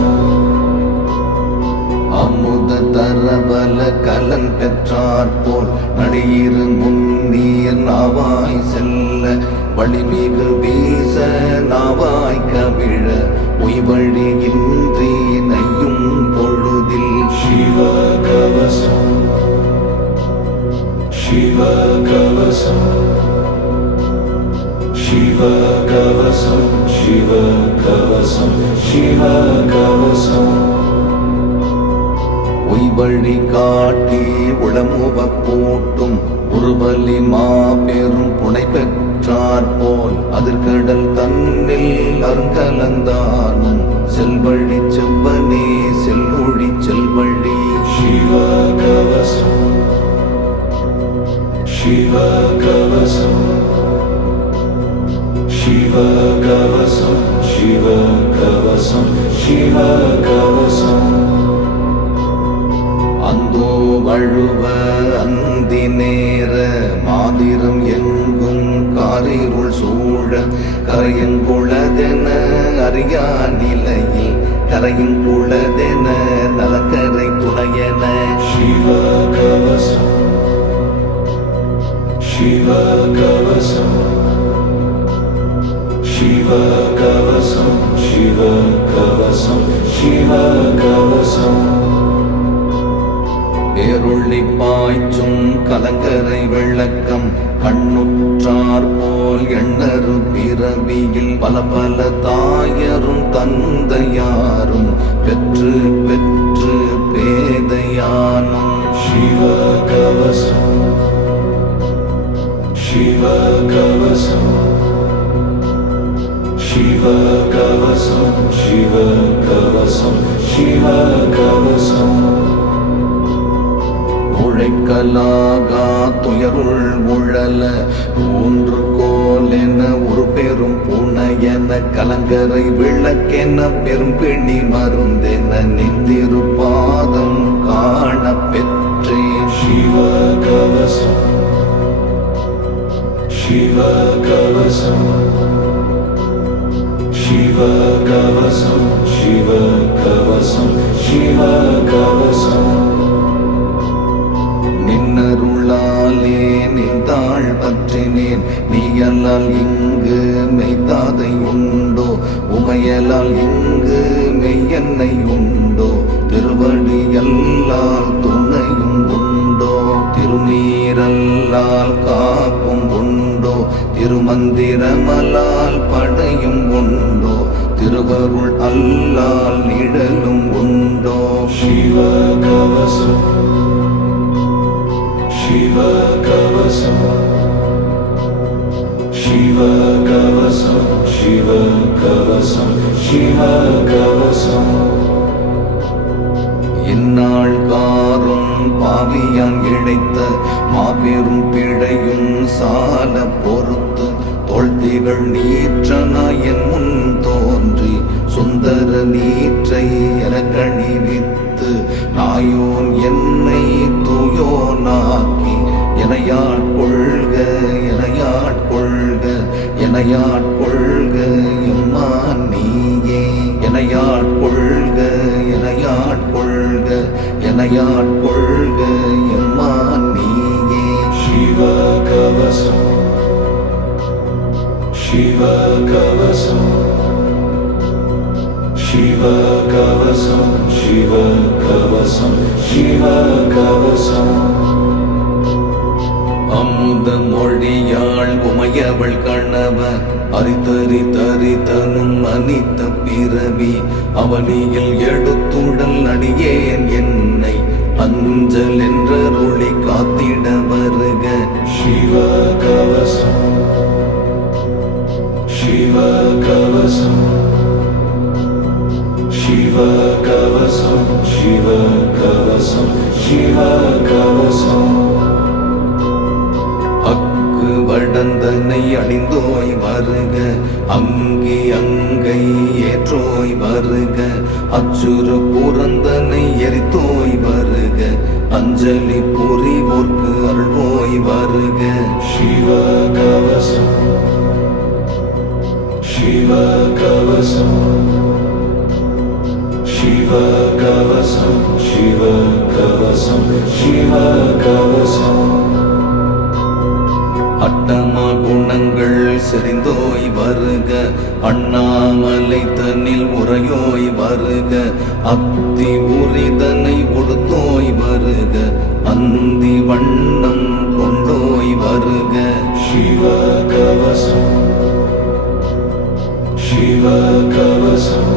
அமுத தரபல கலன் பெற்றார் போல் நடியிரு முன்னீர் நாவாய் செல்ல வழிமிகு வீச நாவாய் கவிழ உய்வழியின்றி நையும் பொழுதில் Shiva Kavasam Shiva Kavasam Shiva Kavasam Shiva Kavasam Shiva Kavasam உய்வழி காட்டி உளமுவ கூட்டும் உருவலி மாபெரும் புனை பெற்றார் போல் அதிர்கடல் தன்னில் அருங்கலந்தானும் செல்வழி செவ்வனே Shiva-kavasam Shiva-kavasam Shiva-kavasam Shiva-kavasam அந்தோ வழுவ அந்தி நேர மாதிரம் எங்கும் காரிருள் சூழ கரையங்குளதென அறியா நிலையில் கரையங்குளதென நலக்கரை துணையென Shiva-kavasam Shiva-kavasam Shiva-kavasam Shiva-kavasam Shiva-kavasam பேருள்ளி பாய்ச்சும் கலங்கரை விளக்கம் கண்ணுற்றார் போல் எண்ணறு பிறவியில் பல பல தாயரும் தந்தையாரும் பெற்று பெற்று பேதையானும் Shiva-kavasam Shiva-kavasam Shiva-kavasam Shiva-kavasam Shiva-kavasam உழைக்கலாகா துயருள் உழல ஊன்று கோலென ஒரு பெரும் புனையென கலங்கரை விளக்கென பெரும் பிணி மருந்தென நின்றிருப்பாதம் காண பெற்றேன் Shiva-kavasam Shiva-kavasam Shiva-kavasam Shiva-kavasam Shiva-kavasam நின்னருளாலே நின்றாள் பற்றினேன் நீயலால் இங்கு மெய்தாதை உண்டோ உமையலால் இங்கு மெய்யன்னை உண்டோ திருவடியல்லால் துணையும் உண்டோ திருநீரல்லால் காப்பும் உண்டோ திருமந்திரமலால் படையும் உண்டோ திருவருள் அல்லால் நிழலும் உண்டோ Shiva-kavasam Shiva-kavasam Shiva-kavasam Shiva-kavasam Shiva-kavasam இந்நாள் காரும் பாவியான் இழைத்த மாபெரும் பிழையும் சால பொறுத்து தோழ்த்திகள் நீற்றனாய் என் முன் தோன்றி சுந்தர நீற்றை எனக்கணிவித்து நாயோன் என்னை தூயோனாக்கி எனையாட்கொள்க எனையாட்கொள்க எனையாட்கொள்க எம்மான் நீயே எனையாட்கொள்க எனையாட்கொள்க எனையாட்கொள்க எம்மான் நீயே Shiva-kavasam Shiva-kavasam Shiva-kavasam Shiva-kavasam Shiva-kavasam அமுத மொழியாள் உமையவள் கணவ அரித்தரித்தனும் அனித்த பிறவி அவனியில் எடுத்துடல் அடியேன் என்னை அஞ்சல் என்றருளி காத்திட வருக Shiva-kavasam Shiva-kavasam Shiva-kavasam Shiva-kavasam Shiva-kavasam அக்கு வடந்தனை அணிந்தோய் வருக அங்கி அங்கை ஏற்றோய் வருக அச்சுறு புறந்தனை எரித்தோய் வருக அஞ்சலி புரிவோர்க்கு அருள்வோய் வருக Shiva-kavasam Shiva-kavasam Shiva-kavasam Shiva-kavasam Shiva-kavasam அட்டமா குணங்கள் செறிந்தோய் வருக அண்ணாமலை தன்னில் உரையோய் வருக அத்தி உரிதனை உடுத்தோய் வருக அந்தி வண்ணம் கொண்டோய் வருக Shiva-kavasam Shiva-kavasam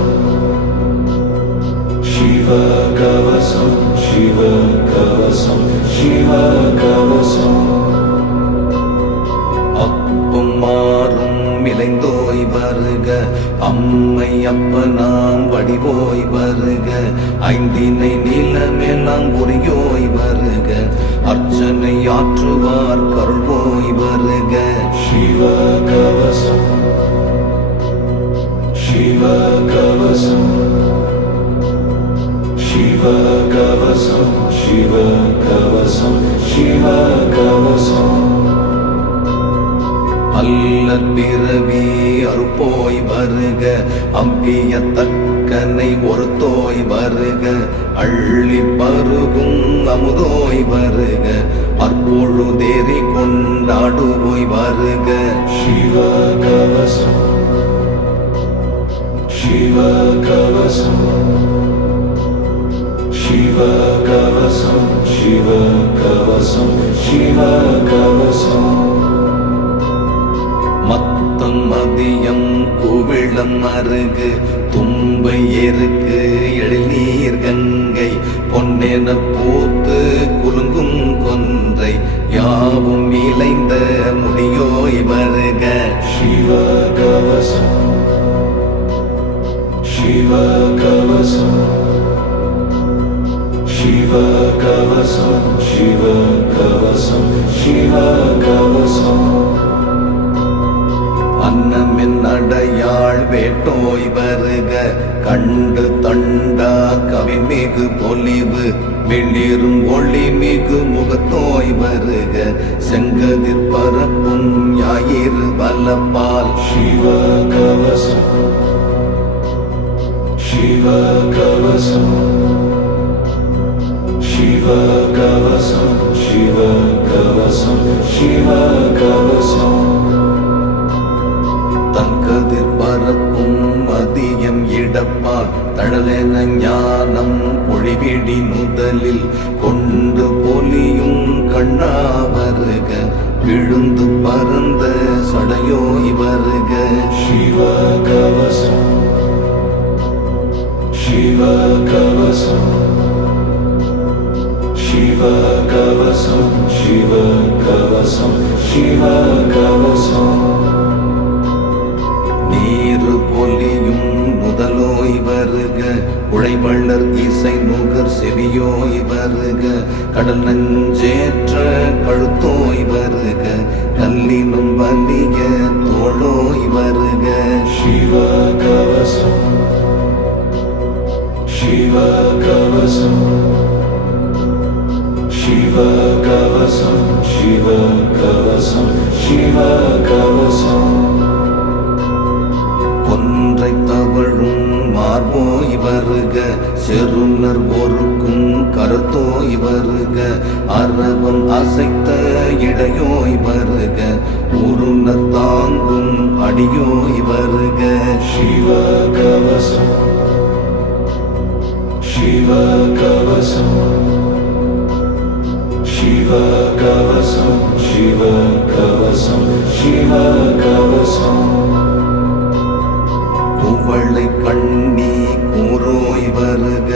Shiva-kavasam Shiva-kavasam Shiva-kavasam அப்பும் மாறும் இளைந்தோய் வருக அம் அம்மை அப்பனாம் வடிவோய் வருக, ஐந்தினை நிலமெல்லாம் உரியோய் வருக, அர்ச்சனை ஆற்றுவார் கருள்வோய் வருக. சிவ கவசம் சிவ கவசம் சிவ கவசம் சிவ கவசம் சிவ கவசம். அல்லற் பிறவி அறுப்போய் வருக, அம்பிய தக்கனை ஒருத்தோய் வருக, அள்ளி பருகும் அமுதோய் வருக, அற்பொழுதேறி கொண்டாடுவோய் வருக. சிவ கவசம் சிவ கவசம் சிவ கவசம் சிவ கவசம் சிவ கவசம். மத்தம் மதியம் குவிளம் அருகு, தும்பை எருக்கு எழில்நீர் கங்கை, பொன்னென பூத்து குலுங்கும் கொன்றை, யாவும் இளைந்த முடியோய் வருக. சிவ கவசம் சிவ கவசம் சிவ கவசம் சிவ கவசம் சிவ கவசம். அன்னமென் அடையாள் வேட்டோய் வருக, கண்டு தண்டா கவிமிகு பொலிவு, வெளிரும் ஒளிமிகு முகத்தோய் வருக, செங்கதிர் பரப்பும் ஞாயிறு வலப்பால். சிவ கவசம் சிவ கவசம் சிவ கவசம் சிவ கவசம் சிவ கவசம். தங்கதிர் பரப்பும் மதியம் இடப்பால், தழலென ஞானம் பொழிவிடி முதலில், கொண்டு பொலியும் கண்ணா வருக, விழுந்து பரந்த சடையோய் வருக. சிவ கவசம் சிவ கவசம் சிவ கவசம் சிவ கவசம் சிவ கவசம். நீரு பொலியும் முதலோய் வருக, குழைவள்ளர் இசை நுகர் செவியோய் வருக, கடல் நஞ்சேற்ற கழுத்தோய் வருக, கல்லினும் வலிய தோளோய் வருக. சிவ கவசம் சிவ கவசம் சிவ கவசம் சிவ கவசம் சிவ கவசம். கொன்றை தவழும் மார்போய் வருக, செருணர் ஒருக்கும் கருத்தோய் வருக, அரவம் அசைத்த இடையோய் வருக, உருணர் தாங்கும் அடியோய் வருக. சிவ கவசம் சிவ கவசம் சிவ கவசம் சிவ கவசம் சிவ கவசம். குவளை கண்ணி கூரோய் வருக,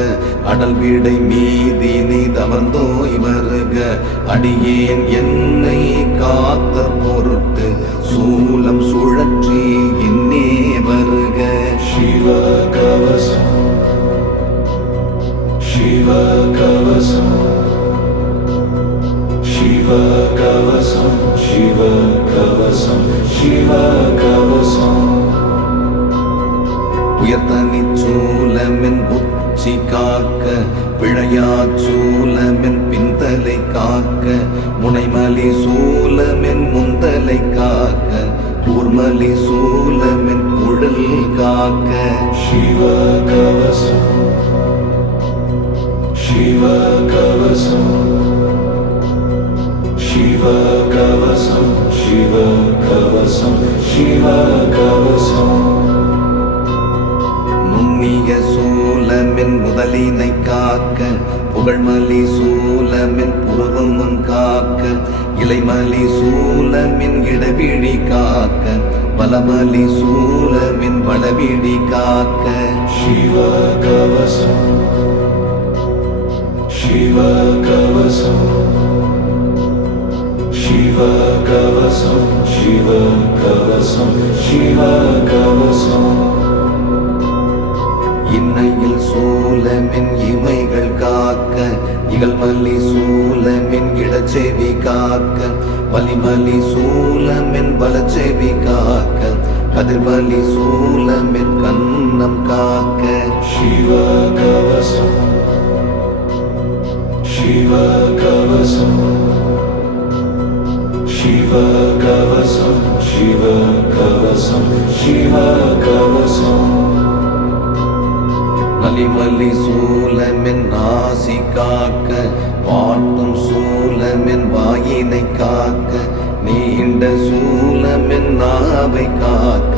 அடல் விடை மீதினி தவர்ந்தோய் வருக, அடியேன் என்னை காத்த பொருட்டு, சூலம் சுழற்றி இன்னே வருக. சிவ கவசம் சிவ கவசம் சிவ கவசம் சிவ கவசம் சிவ கவசம். உயர்த்தனி சூலமென் உச்சி காக்க, பிழையா சூலமென் பிந்தலை காக்க, முனைமலி சூலமென் முந்தலை காக்க, கூர்மலி சூலமென் குழல் காக்க. சிவ கவசம் சிவ கவசம் சிவ கவசம் சிவ கவசம் சிவ கவசம். நுண்ணிய சூலமென் முதலினை காக்க, புகழ்மலி சூலமென் புருவமும் காக்க, இலைமலி சூலமென் இடவிழி காக்க, வலமலி சூலமென் வடவிழி காக்க. சிவ கவசம் சிவ கவசம் சிவ கவசம் சிவ கவசம் சிவ கவசம். இன்னையில் சூலமின் இமைகள் காக்க இகழ்மல்லி சூலமின் இடச்செவி காக்க வலிமலி சூலமின் வலச்செவி காக்க கதிர்வலி சூலமின் கன்னம் காக்க Shiva Kavasam Shiva Kavasam Shiva Kavasam Shiva Kavasam Shiva Kavasam நலிமலி சூலமின் நாசி காக்க வாட்டும் சூலமின் வாயினை காக்க நீண்ட சூலமின் நாவை காக்க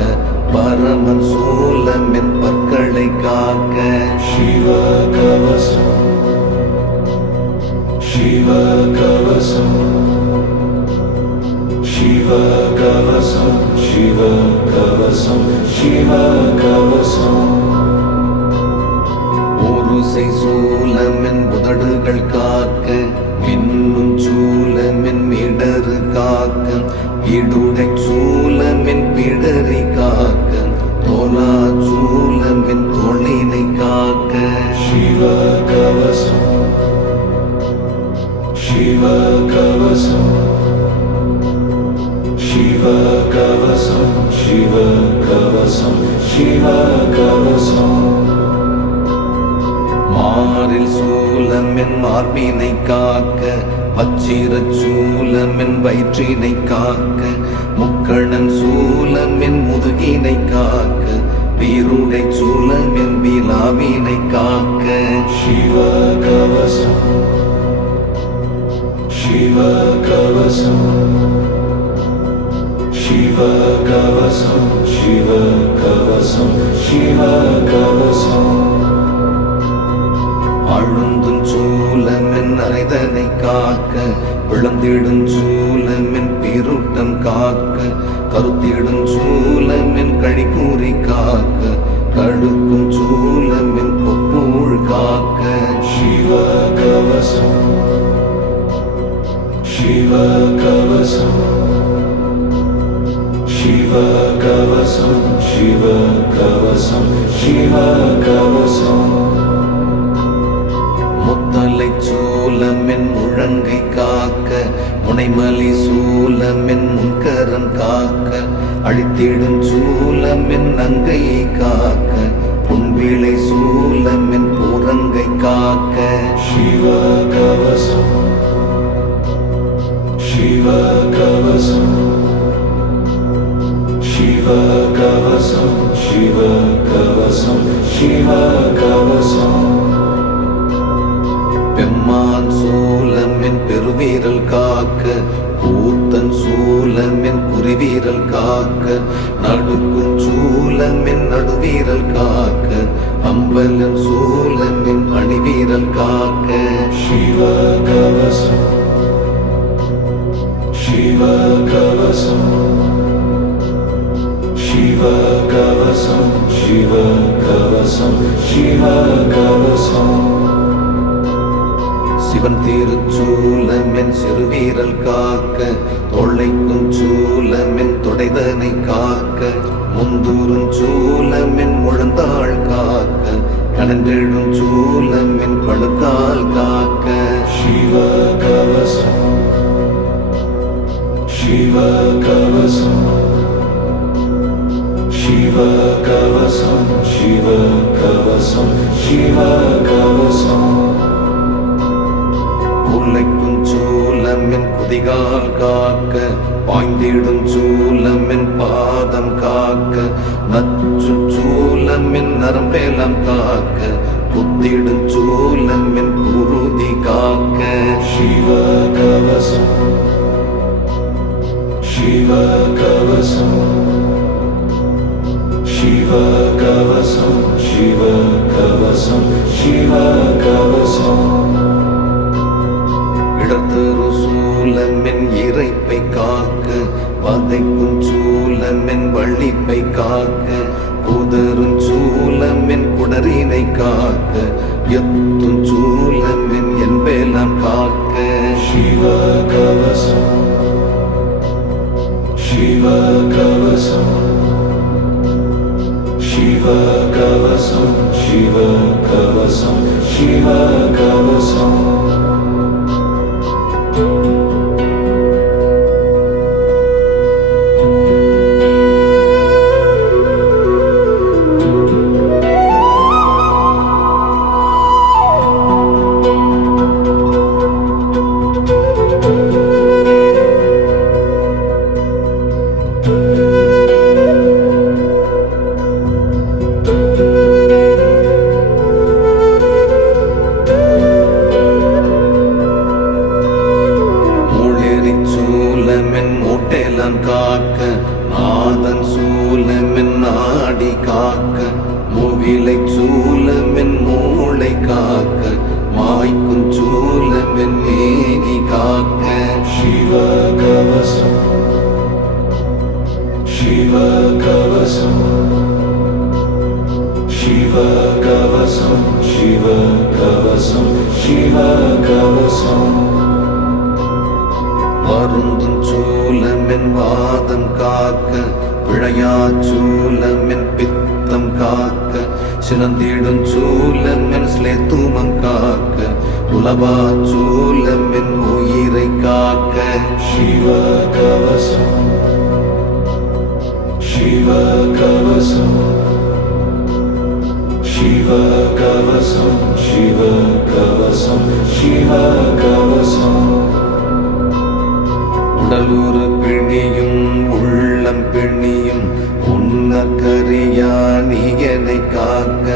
பரமன் சூலமின் பற்களை காக்க Shiva Kavasam Shiva Kavasam Shiva Kavasam Shiva Kavasam Shiva Kavasam ஊருசை சூலமின் உதடுகள் காக்க மின்னும் சூலமின் மிடறு காக்க இடுடை சூலமின் பிடரி காக்க தோலா சூலமின் தோளினை காக்க Shiva Kavasam Shiva Kavasam Shiva Kavasam Shiva Kavasam Shiva Kavasam மாரில் சூலமின் மார்பினை காக்க வச்சிர சூலமின் வயிற்றினை காக்க முக்கணன் சூலமின் முதுகினை காக்க வீருடை சூலமின் விலாவினை காக்க Shiva Kavasam Shiva Kavasam Shiva Kavasam Shiva Kavasam Shiva Kavasam அழுந்தும் சூலமின் அரைதனை காக்க விளந்திடும் சூலமின் பீருட்டம் காக்க கருத்திடும் சூலமின் கழிக்கூறி காக்க கடுக்கும் சூலமின் கொப்பூழ் காக்க Shiva Kavasam Shiva Kavasam Shiva Kavasam Shiva Kavasam Shiva Kavasam முத்தலை சூலமின் முழங்கை காக்க முனைமலி சூலமின் முன்கரம் காக்க அழித்திடும் சூலமின் நங்கையை காக்க புன்விளை சூலமின் பூரங்கை காக்க Shiva Kavasam Shiva Kavasam Shiva Kavasam Shiva Kavasam Shiva Kavasam பெம்மான் சூலமின் பெருவீரல் காக்க கூத்தன் சூலமின் குறிவீரல் காக்க நடுக்கும் சூலமின் நடுவீரல் காக்க அம்பலன் சூலமின் அணிவீரல் காக்க Shiva Kavasam Shiva Kavasam Shiva Kavasam Shiva Kavasam Shiva Kavasam Sivan திருச்சூலமின் சிறுவீரல் காக்க தொலைக்கும் சூலமின் தொடைதனை காக்க முந்தூரும் சூலமின் முழந்தாள் காக்க கணன்றெழும் சூலமின் கழுத்தால் காக்க Shiva Kavasam Shiva Kavasam Shiva Kavasam Shiva Kavasam Shiva Kavasam உலைக்கும் சூலமின் குதிகால் காக்க பாய்ந்திடும் சூலமின் பாதம் காக்க நச்சு சூலமின் நரம்பேலம் காக்க புத்திடும் சூலமின் குருதி காக்க Shiva Kavasam Shiva Kavasam Shiva Kavasam Shiva Kavasam Shiva Kavasam இடத்திரு சூலமின் இறைப்பை காக்க வதைக்கும் சூலமின் வள்ளிப்பை காக்க புதரும் சூலமின் குடரினை காக்க எத்தும் சூலமின் என்பேலாம் காக்க Shiva Kavasam Shiva Kavasam Shiva Kavasam கவசம் சிவ கவசம் சிவ கவசம் காக்க நாதன் சூலமென் நாடி காக்க மூவிலை சூலமென் மூளை காக்க மாய்க்கும் சூலமென் மேனி காக்க சிவ கவசம் சிவ கவசம் சிவ கவசம் சிவ கவசம் சிவ கவசம் வருந்தும் சூலமென் வாதம் காக்க பிழையா சூலமென் பித்தம் காக்க சினந்திடும் சூலமென் ஸ்லேத்துமம் காக்க உலவா சூலமென் உயிரை காக்க சிவ கவசம் சிவ கவசம் சிவ கவசம் சிவ கவசம் சிவ கவசம் உடலூறு பிணியும் உள்ளம் பிணியும் உன்னற்கரியா நீயனை காக்க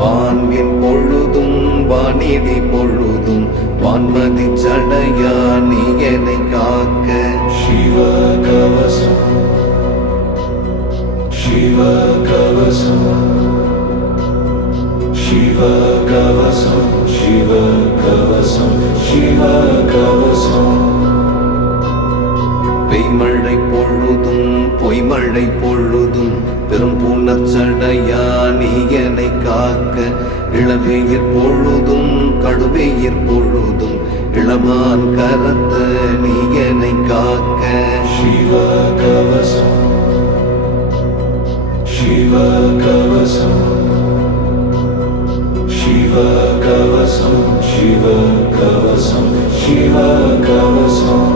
வான்வின் பொழுதும் வானிடி பொழுதும் வான்மதி சடையா நீயனை காக்க சிவ கவசம் சிவ கவசம் சிவ கவசம் சிவ கவசம் சிவ கவசம் பெய்மழை பொழுதும் பொய்மழை பொழுதும் பெரும் புனர்ச்சடையா நீயனை காக்க இளவெயிற் பொழுதும் கடுவெயிற் பொழுதும் இளமான் கரத்த நீயனை காக்க சிவ கவசம் சிவ கவசம் சிவ கவசம் சிவ கவசம் சிவ கவசம்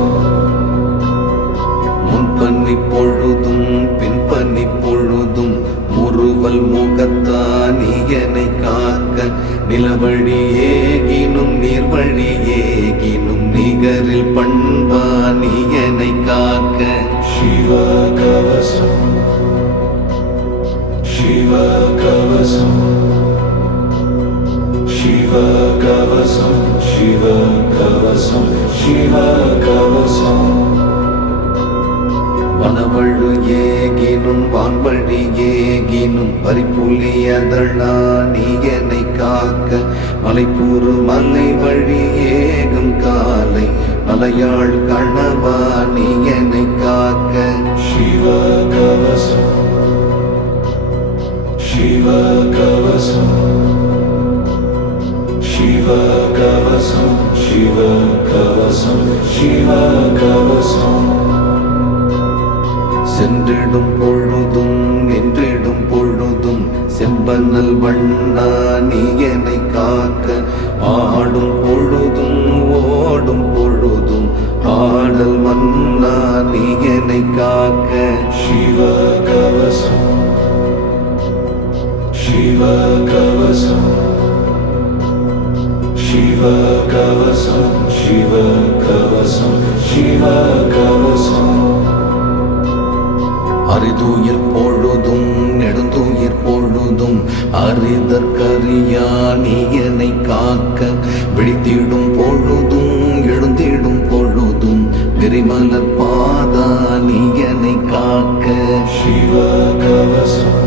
முன்பன்னி பொழுதும் பின்பன்னி பொழுதும் முறுவல் முகத்தா நீயனை காக்க நிலவழி ஏகினும் நீர்வழி ஏகினும் நிகரில் பண்பா நீயனை காக்க சிவ கவசம் சிவ கவசம் சிவ கவசம் சிவ கவசம் சிவ கவசம் வனவழு ஏகினும் வான்வழி ஏகினும் பரிப்புலியதழா நீயனை காக்க மலைப்பூறு மலை வழி ஏகும் காலை மலையாள் கணவா நீயனை காக்க சிவ கவசம் சிவ கவசம் சிவ கவசம் சிவ கவசம் சிவ கவசம் சென்றிடும் பொழுதும் நின்றிடும் பொழுதும் செம்பனல் வண்ணா நீயனை காக்க ஆடும் பொழுதும் ஓடும் பொழுதும் ஆடல் மன்னா நீயனை காக்க சிவ கவசம் சிவ கவசம் சிவ கவசம் சிவ கவசம் சிவ கவசம் அரிதுயிர் பொழுதும் நெடுந்துயிர் பொழுதும் அரிதற்கரியா நீயனை காக்க விழித்திடும் பொழுதும் எழுந்திடும் பொழுதும் விரிமலர் பாதா நீயனை காக்க சிவ கவசம்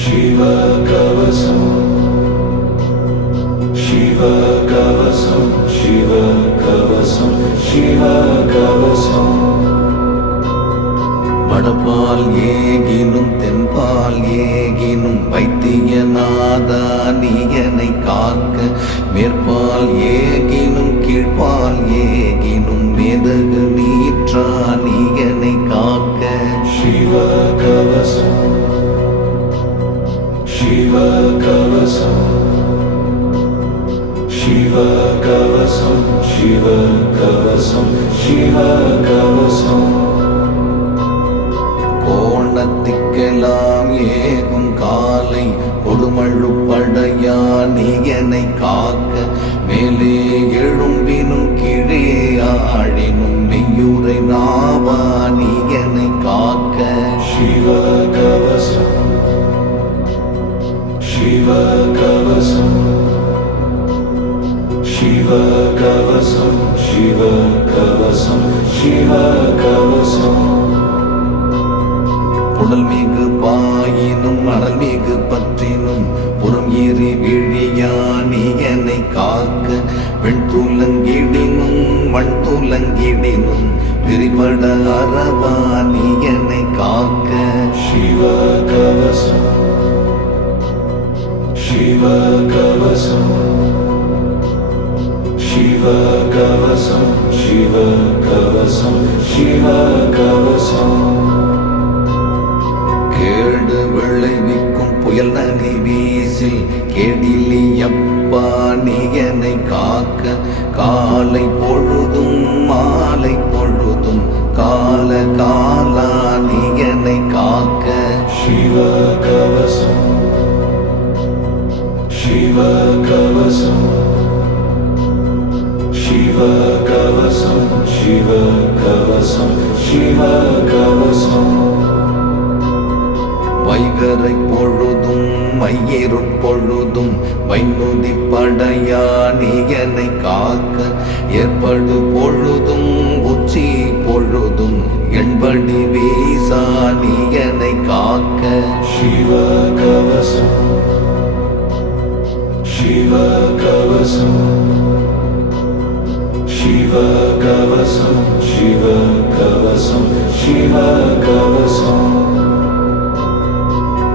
சிவ கவசம் சிவ கவசம் சிவ கவசம் சிவ கவசம் வடபால் ஏகினும் தென்பால் ஏகினும் வைத்தியநாதா நீயனை காக்க மேற்பால் ஏகினும் கீழ்பால் ஏகினும் மேதகு நீற்றா நீயனை காக்க சிவ கவசம் Shivakavasam Shivakavasam Shivakavasam Shivakavasam கோணத்திற்கெல்லாம் ஏகும் காலை கொடுமழுப்படையா நீ என்னை காக்க மேலே எழும்பினும் கீழே ஆழினும் மெய்யுரை நாவா நீ என்னை காக்க Shivakavasam Shivakavasam Shivakavasam Shivakavasam Shivakavasam புடல் மிகு பாயினும் அடல் மிகு பற்றினும் புறம் ஏறி விழியா நீ என்னை காக்க பெண் துலங்கிடினும் மண் துலங்கிடினும் விரிபட அரவா நீ என்னை காக்க Shivakavasam Shivakavasam Shivakavasam Shivakavasam Shivakavasam கேடு விளைவிக்கும் புயல் நதி வீசில் கேடிலியப்பா நீ என்னை காக்க காலை பொழுதும் மாலை பொழுதும் கால காலா நீ என்னை காக்க Shivakavasam Shivakavasam Shivakavasam Shivakavasam Shivakavasam வைகரை பொழுதும் மையிருட் பொழுதும் வைநுதி படையா நீ என்னை காக்க ஏற்படு பொழுதும் உச்சி பொழுதும் என்படி வீசா நீ என்னை காக்க Shivakavasam Shivakavasam Shivakavasam Shivakavasam Shivakavasam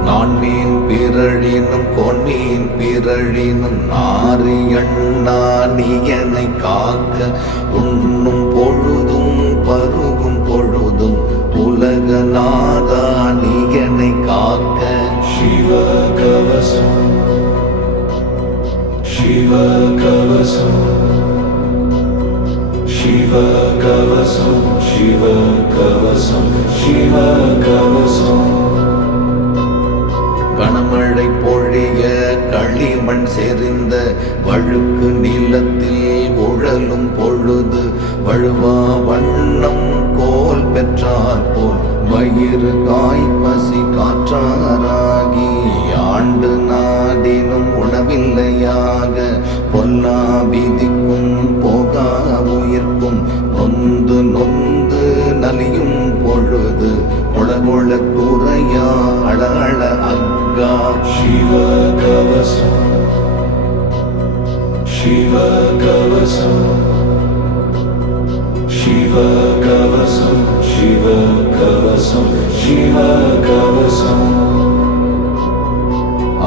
நான் மீன் பிறழினும் பொன்மீன் பிறழினும் நாரி அண்ணா நீ என்னை காக்க உண்ணும் பொழுதும் பருகும் பொழுதும் உலகநாதா நீ என்னை காக்க Shivakavasam Shivakavasam Shivakavasam Shivakavasam Shivakavasam கனமழை பொழிய களிமண் செறிந்த வழுக்கு நிலத்தில் உழலும் பொழுது வழுவா வண்ணம் கோல் பெற்றார் போல் வயிறு காய்பசி காற்றாராகி ஆண்டு நாடினும் உணவில்லையாக பொல்லா விதிக்கும் போகா உயிர்க்கும் நொந்து நொந்து நலியும் பொழுது கொளகொள குறையா அழ அழ அக்கா Shivakavasam Shivakavasam Shivakavasam Shivakavasam Shivakavasam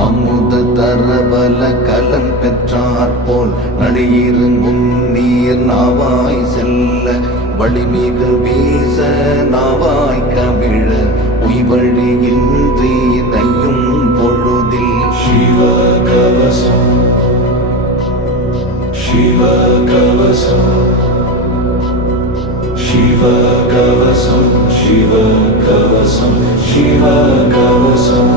அமுத தரபல கலன் பெற்றார் போல் நடியிரு முன்னீர் நாவாய் செல்ல வழிமிகு வீச நாவாய் கவிழ உய்வழியின்றி நையும் பொழுதில் Shivakavasam Shivakavasam Shivakavasam Shivakavasam Shivakavasam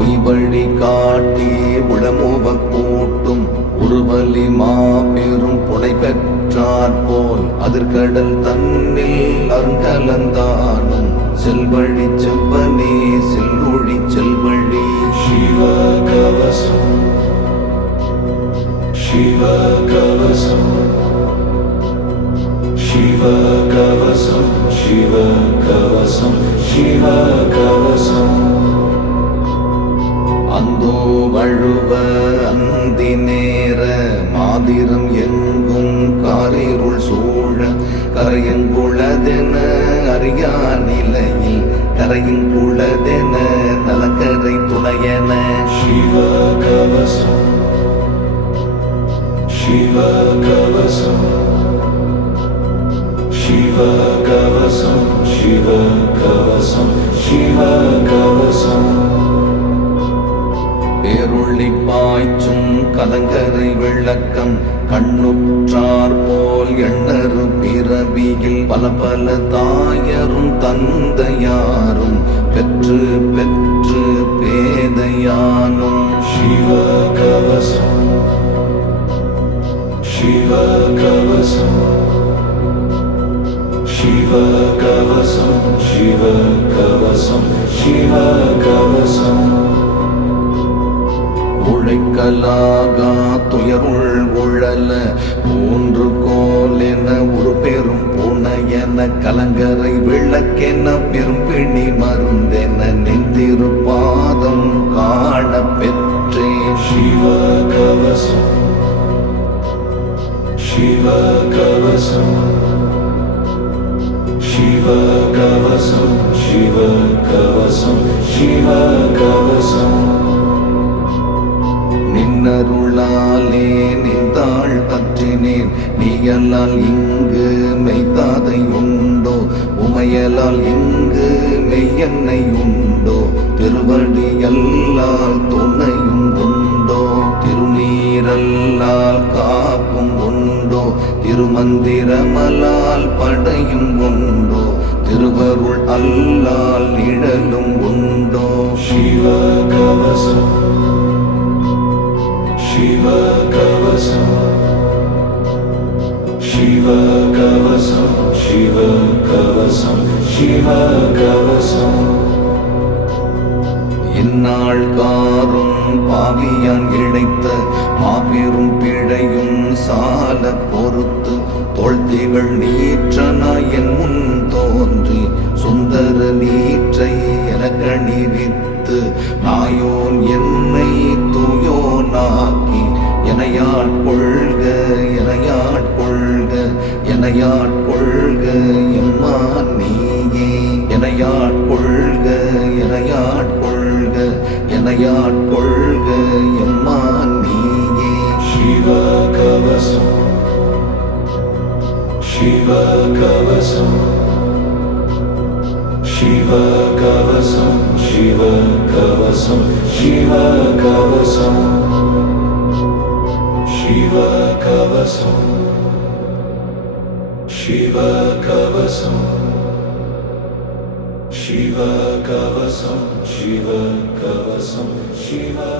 உய்வழி காட்டி உடமுவ கூட்டும் உருவலி மாபெரும் புடை பெற்றார் போல் அதிர்கடல் தன்னில் அருங்கலந்தானும் செல்வழி செவ்வனே செல்லொழி செல்வழி Shivakavasam Shivakavasam Shivakavasam Shivakavasam Shivakavasam அந்தோ வழுவ அந்தி நேர மாதிரம் எங்கும் காரிருள் சூழ கரையங்குளதென அறியா நிலையில் கரையங்குளதென நலக்கரை துணையன Shivakavasam Shivakavasam Shivakavasam Shivakavasam Shivakavasam பாய்ச்சும் கலங்கரை விளக்கம் கண்ணுற்றார் போல் எண்ணறு பிறவியில் பல பல தாயரும் தந்தையாரும் பெற்று பெற்று பேதையானும் Shiva Kavasam Shiva Kavasam Shiva Kavasam Shiva Kavasam உழைக்கலாகா துயருள் உழல மூன்று கோலென ஒரு பெரும் புனையென கலங்கரை விளக்கென பெரும்பிணி மருந்தென நின்றிருப்பாதம் காண பெற்றேன் Shiva Kavasam Shiva Kavasam Shiva Kavasam Shiva Kavasam Shiva Kavasam நின்னருளாலே நின்றாள் பற்றினேன் நீயலால் இங்கு மெய்தாதை உண்டோ உமையலால் இங்கு மெய்யன்னை உண்டோ திருவடியல்லால் துணையும் உண்டோ திருநீரல்லால் காப்பும் உண்டோ திருமந்திரமலால் படையும் உண்டோ திருவருள் அல்லால் நிழலும் உண்டோ Shiva Kavasam Shiva Kavasam Shiva Kavasam Shiva Kavasam Shiva Kavasam இந்நாள் காரும் பாவியான் இழைத்த மாபெரும் பிழையும் சால பொறுத்து தோழ்த்திகள் நீற்றனாய் என் முன் தோன்றி சுந்தர நீற்றை எனக்கணிவித்து நாயோன் என்னை தூயோனாக்கி எனையாட்கொள்க எனையாட்கொள்க எனையாட்கொள்க எம்மான் நீயே எனையாட்கொள்க எனையாட்கொள்க எனையாட்கொள்க எம்மான் நீயே Shiva Kavasam Shiva Kavasam Shiva Kavasam Shiva Kavasam Shiva Kavasam Shiva Kavasam Shiva Kavasam Shiva Kavasam Shiva Kavasam Shiva